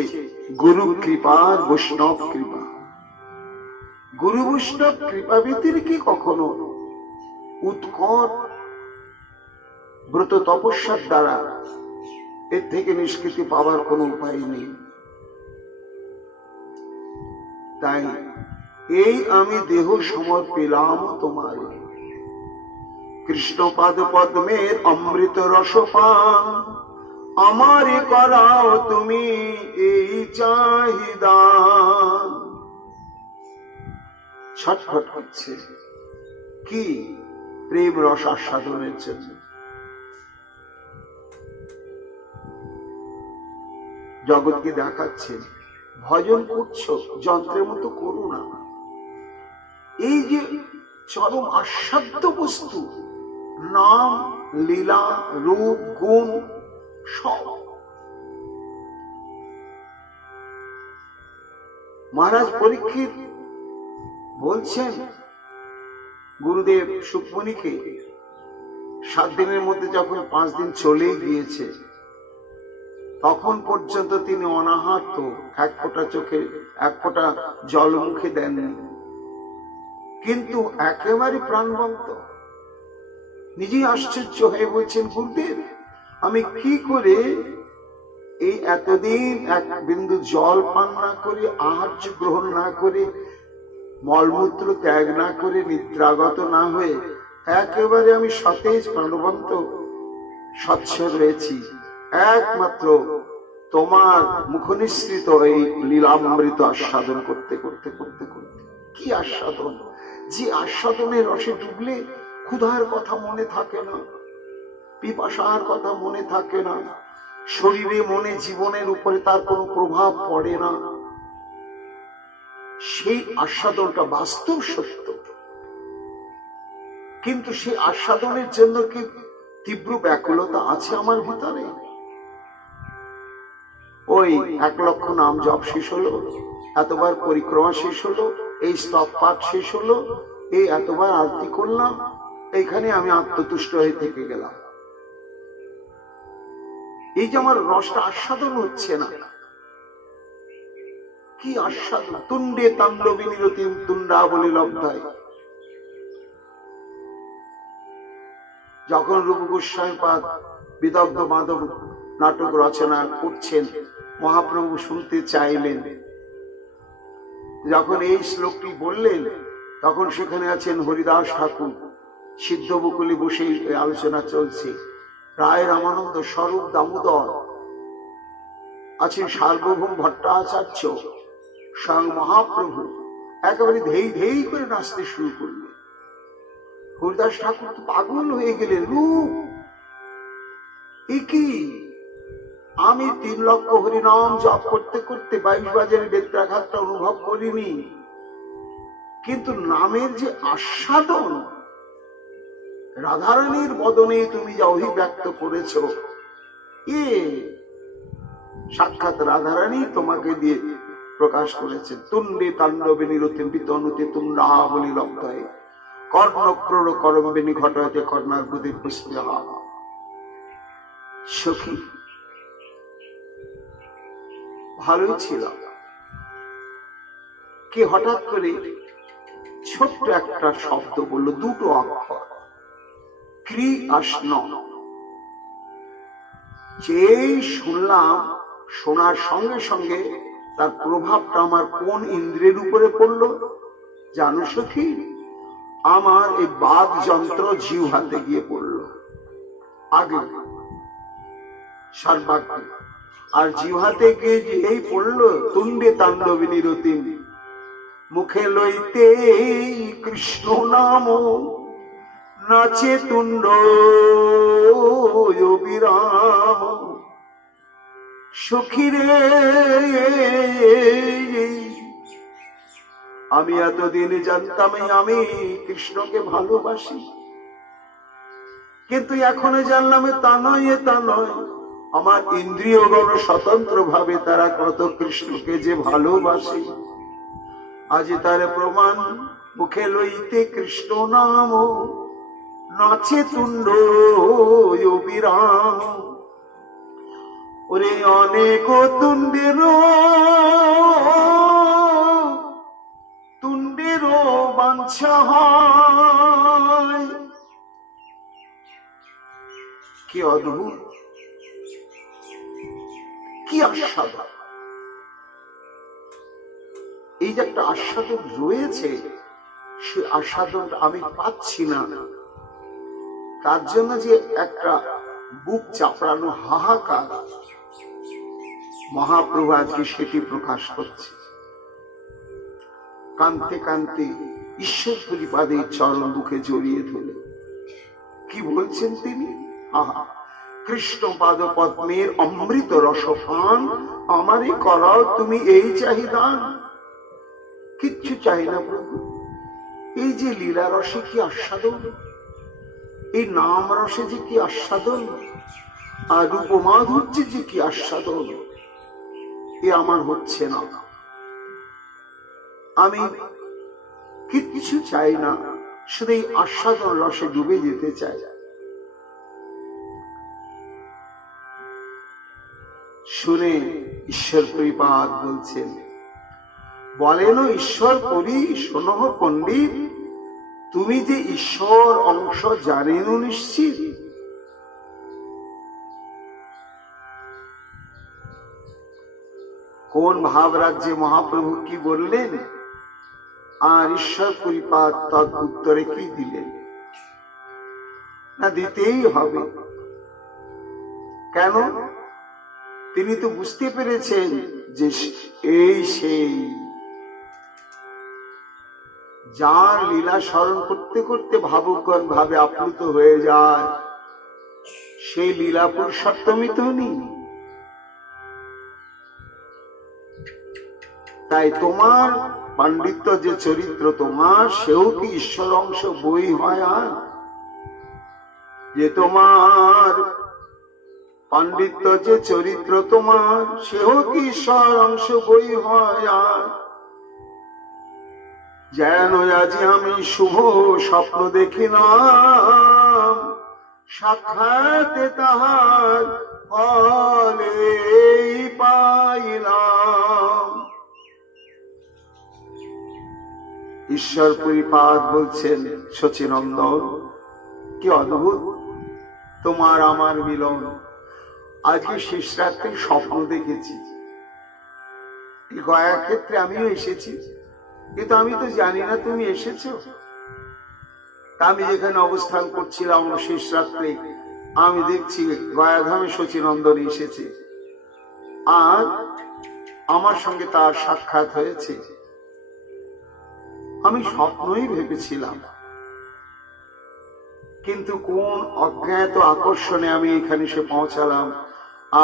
গুরু কৃপা, বৈষ্ণব কৃপা। গুরু বৈষ্ণব কৃপা ব্যতিরেকে কখনো উৎকট ব্রত তপস্যার দ্বারা এর থেকে নিষ্কৃতি পাওয়ার কোনো উপায় নেই। তাই এই আমি দেহ সমর্পিলাম তোমায়, কৃষ্ণ পাদ পদ্মের অমৃত রসপান আমারে করাও তুমি এই চাহিদা। ছটফট করছে কি? প্রেম রস আস্বাদনের জন্য। জগৎকে দেখাচ্ছে ভজন করছো, যন্ত্রের মতো করো না। এই যে চরম আস্বাদ্য বস্তু, নাম, লীলা, রূপ, গুণ সব। মহারাজ পরীক্ষিত বলছেন গুরুদেব সুকমণিকে, 7 দিনের মধ্যে যখন 5 দিন চলেই গিয়েছে, তখন পর্যন্ত তিনি অনাহার্ত, এক ফোঁটা চোখে এক ফোঁটা জল মুখে দেননি, কিন্তু একেবারে প্রাণবন্ত। নিজেই আশ্চর্য হয়ে বলছেন, গুরুদেব আমি কি করে এই এতদিন এক বিন্দু জল পান না করে, আহার্য গ্রহণ না করে, মলমূত্র ত্যাগ না করে, নিদ্রাগত না হয়ে একেবারে আমি সতেজ প্রাণবন্ত স্বচ্ছ রয়েছি, একমাত্র তোমার মুখনিসৃত এই লীলামৃত আস্বাদন করতে করতে করতে করতে। কি আস্বাদন! যে আস্বাদনের রসে ডুবলে ক্ষুধার কথা মনে থাকে না, পিপাসার কথা মনে থাকে না, শরীরে মনে জীবনের উপরে তার কোনো প্রভাব পড়ে না। সেই আস্বাদনটা বাস্তব সত্য, কিন্তু সেই আস্বাদনের জন্য কি তীব্র ব্যাকুলতা আছে আমার ভিতরে? ওই 1 লক্ষ নাম জপ শেষ হলো, এতবার পরিক্রমা শেষ হলো, এই স্তব পাঠ শেষ হলো, এই এতবার আরতি করলাম, এইখানে আমি আত্মতুষ্ট হয়ে থেকে গেলাম। এই যে আমার রসটা আস্বাদন হচ্ছে না। কি আস্বাদন! তুণ্ডে তাণ্ডবী নিরতিম তুণ্ডা বলে লব্ধায়। যখন রূপ গোস্বামী পাদ বিদগ্ধ মাধব নাটক রচনা করছেন, মহাপ্রভু শুনতে চাইলেন। যখন এই শ্লোকটি বললেন, তখন সেখানে আছেন হরিদাস ঠাকুর, সিদ্ধ বকুলে বসে আলোচনা চলছে। রায় রামানন্দ, স্বরূপ দামোদর আছেন, সার্বভৌম ভট্টাচার্য, স্বয়ং মহাপ্রভু একেবারে ধেই ধেই করে নাচতে শুরু করলেন। হরিদাস ঠাকুর তো পাগল হয়ে গেলেন। রূপ কি! আমি 3 লক্ষ হরিনাম জপ করতে করতে 22 বাজারের বেত্রাঘাতটা অনুভব করিনি, কিন্তু নামের যে আস্বাদন, রাধারানীর বদনে তুমি যা অভিব্যক্ত করেছ, এ সাক্ষাৎ রাধারানী তোমাকে দিয়ে প্রকাশ করেছে। তুণ্ডে তাণ্ডবে নিরতে বিতনুতে তুণ্ডাবলী লব্ধয়ে কর্ণক্রোড় করম্বিনী ঘটয়তে কর্ণার্বুদে পুষ্পা। সখী ভালোই ছিল, কে হঠাৎ করে ছোট্ট একটা শব্দ বললো, দুটো অক্ষর, ক্রি আশ্ন। যেই শুনলাম, শোনার সঙ্গে সঙ্গে তার প্রভাবটা আমার কোন ইন্দ্রিয়ের উপরে পড়লো জানো সখী? আমার এই বাদ যন্ত্র জিহ্বাতে গিয়ে পড়লো আগে, সর্বাগ্রে। আর জিহ্বাতে গিয়ে এই পড়লো তুণ্ডে তাণ্ডবিনী রতিম, মুখে লইতে কৃষ্ণ নাম নাচে তুণ্ড বিরাম। সখীরে আমি এতদিন জানতাম আমি কৃষ্ণকে ভালোবাসি, কিন্তু এখন জানলাম তা নয়, তা নয়। আমার ইন্দ্রিয়গণ স্বতন্ত্র ভাবে তারা কত কৃষ্ণকে যে ভালোবাসে, আজ তার প্রমাণ। মুখে লইতে কৃষ্ণ নাম নাচে তুণ্ড বিরাম। ওরে অনেক তুণ্ডেরও বাঞ্ছা হয়। কি অদ্ভুত, কি আস্বাদন! এই যে একটা আস্বাদন রয়েছে, সে আস্বাদনটা আমি পাচ্ছি না। তার জন্য যে একটা বুক চাপড়ানো হাহাকার, মহাপ্রভু আজকে সেটি প্রকাশ করছে। কান্তে কান্তে ঈশ্বর পরিপাদে চরণ বুকে জড়িয়ে ধরে কি বলছেন তিনি? আহা, কৃষ্ণ পাদ পদ্মের অমৃত রসপান আমারই করাও তুমি, এই চাহিদান। কিচ্ছু চাই না প্রভু। এই যে লীলা রসে কি আস্বাদন, এই নাম রসে যে কি আস্বাদন, আর রূপমাধুর্যে যে কি আস্বাদন, এ আমার হচ্ছে না। আমি কিচ্ছু চাই না, শুধু এই আস্বাদন রসে ডুবে যেতে চাই। শুনে ঈশ্বর পরিপাদ বলছেন, বলেন ঈশ্বর পরি শোনহ পণ্ডিত, তুমি যে ঈশ্বর অংশ জানেন নিশ্চিত। কোন ভাব রাজ্যে মহাপ্রভু কি বললেন, আর ঈশ্বর পরিপাদ তৎ উত্তরে কি দিলেন? না, দিতেই হবে। কেন? তিনি তো বুঝতে পেরেছেন যে এই সেই যার লীলা স্মরণ করতে করতে ভাবুকগণ ভাবে আপ্লুত হয়ে যায়, সেই লীলা পুরুষোত্তমই তো নেই। তাই তোমার পাণ্ডিত্য যে চরিত্র তোমার, সেও কি ঈশ্বর অংশ বই হয়? আর যে তোমার পাণ্ডিত্য যে চরিত্র তোমার, সেও কি ঈশ্বর অংশ বই হয়? আর যেন আজি আমি শুভ স্বপ্ন দেখিলাম, সাক্ষাতে তাহার ফলে পাইলাম। ঈশ্বর পরিপাদ বলছেন, শচীনন্দন কি অদ্ভুত তোমার আমার মিলন। আজকে শেষ রাত্রে স্বপ্ন দেখেছি। এই গয়া ক্ষেত্রে আমিও এসেছি, কিন্তু আমি তো জানি না তুমি এসেছো। আমি যেখানে অবস্থান করছিলাম শেষ রাত্রে, আমি দেখছি গয়াধামে শচীনন্দন এসেছে, আর আমার সঙ্গে তার সাক্ষাৎ হয়েছে। আমি স্বপ্নই ভেবেছিলাম, কিন্তু কোন অজ্ঞাত আকর্ষণে আমি এখানে এসে পৌঁছালাম,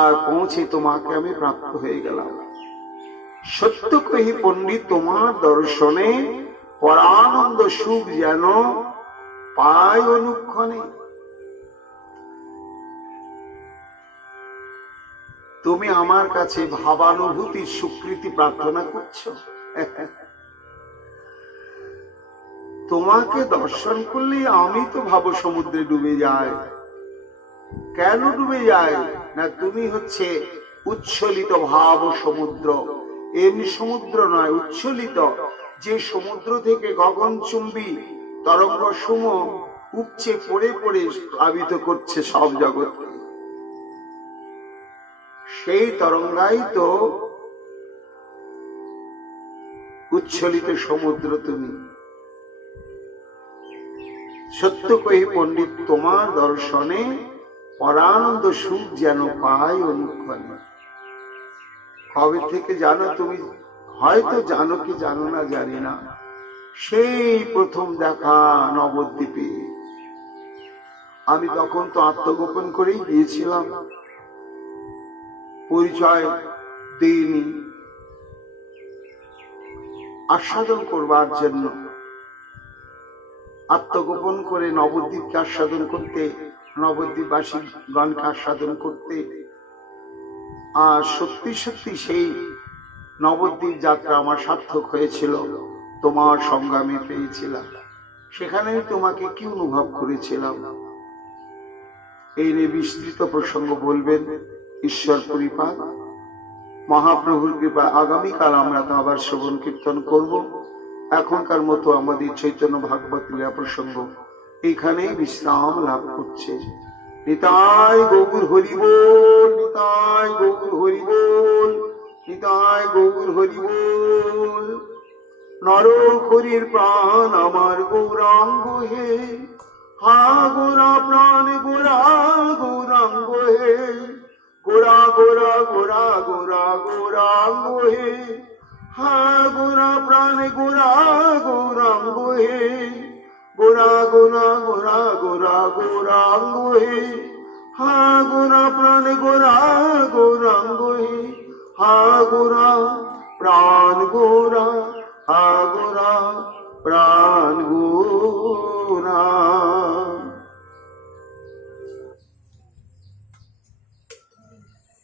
আর পৌঁছে তোমাকে আমি প্রাপ্ত হয়ে গেলাম। সত্য কহি পণ্ডিত, তোমার দর্শনে পরানন্দ সুখ যেন পাই অনুক্ষণে। তুমি আমার কাছে ভাবানুভূতির স্বীকৃতি প্রার্থনা করছো। তোমাকে দর্শন করলে আমি তো ভাব সমুদ্রে ডুবে যাই। কেন ডুবে যাই না, তুমি হচ্ছে উচ্ছলিত ভাব সমুদ্র। এমনি সমুদ্র নয়, উচ্ছলিত, যে সমুদ্র থেকে গগনচুম্বী তরঙ্গ সুম উপচে পড়ে পড়ে প্লাবিত করছে সব জগৎকে। সেই তরঙ্গাই তো উচ্ছলিত সমুদ্র তুমি। সত্য কহি পণ্ডিত, তোমার দর্শনে পরানন্দ সুখ যেন পাই অনুক্ষণে। কবে থেকে জানো তুমি? হয়তো জানো কি জানো না জানি না। সেই প্রথম দেখা নবদ্বীপে, আমি তখন তো আত্মগোপন করেই গিয়েছিলাম, পরিচয় দিইনি, আস্বাদন করবার জন্য আত্মগোপন করে নবদ্বীপকে আস্বাদন করতে, নবদ্বীপবাসীগণকে আস্বাদন করতে। আর সত্যি সত্যি সেই নবদ্বীপ যাত্রা আমার সার্থক হয়েছিল। তোমার সংগ্রামে পেয়েছিলাম, সেখানে তোমাকে কি অনুভব করেছিলাম, এই নিয়ে বিস্তৃত প্রসঙ্গ বলবেন ঈশ্বর পরিপাল মহাপ্রভুর কৃপা। আগামীকাল আমরা তো আবার শ্রবণ কীর্তন করব। এখনকার মতো আমাদের চৈতন্য ভাগবত লীলা প্রসঙ্গ এইখানেই বিশ্রাম লাভ করছে। নিতাই গৌর হরিবোল, নিতাই গৌর হরিবোল, নিতাই গৌর হরিবোল। নর হরির প্রাণ আমার গৌরাঙ্গ হে, হা গোরা প্রাণ গোরা গৌরাঙ্গ হে, গোরা গোরা গোরা গোরা গৌরাঙ্গ হে, হা গোরা প্রাণ গোরা গৌরাঙ্গ হে, গোরা গোরা গোরা গোরা গৌরাঙ্গ হে, হা গোরা প্রাণ গোরা গৌরাঙ্গ হে, হা গোরা প্রাণ গোরা, হা গোরা প্রাণ গোরা।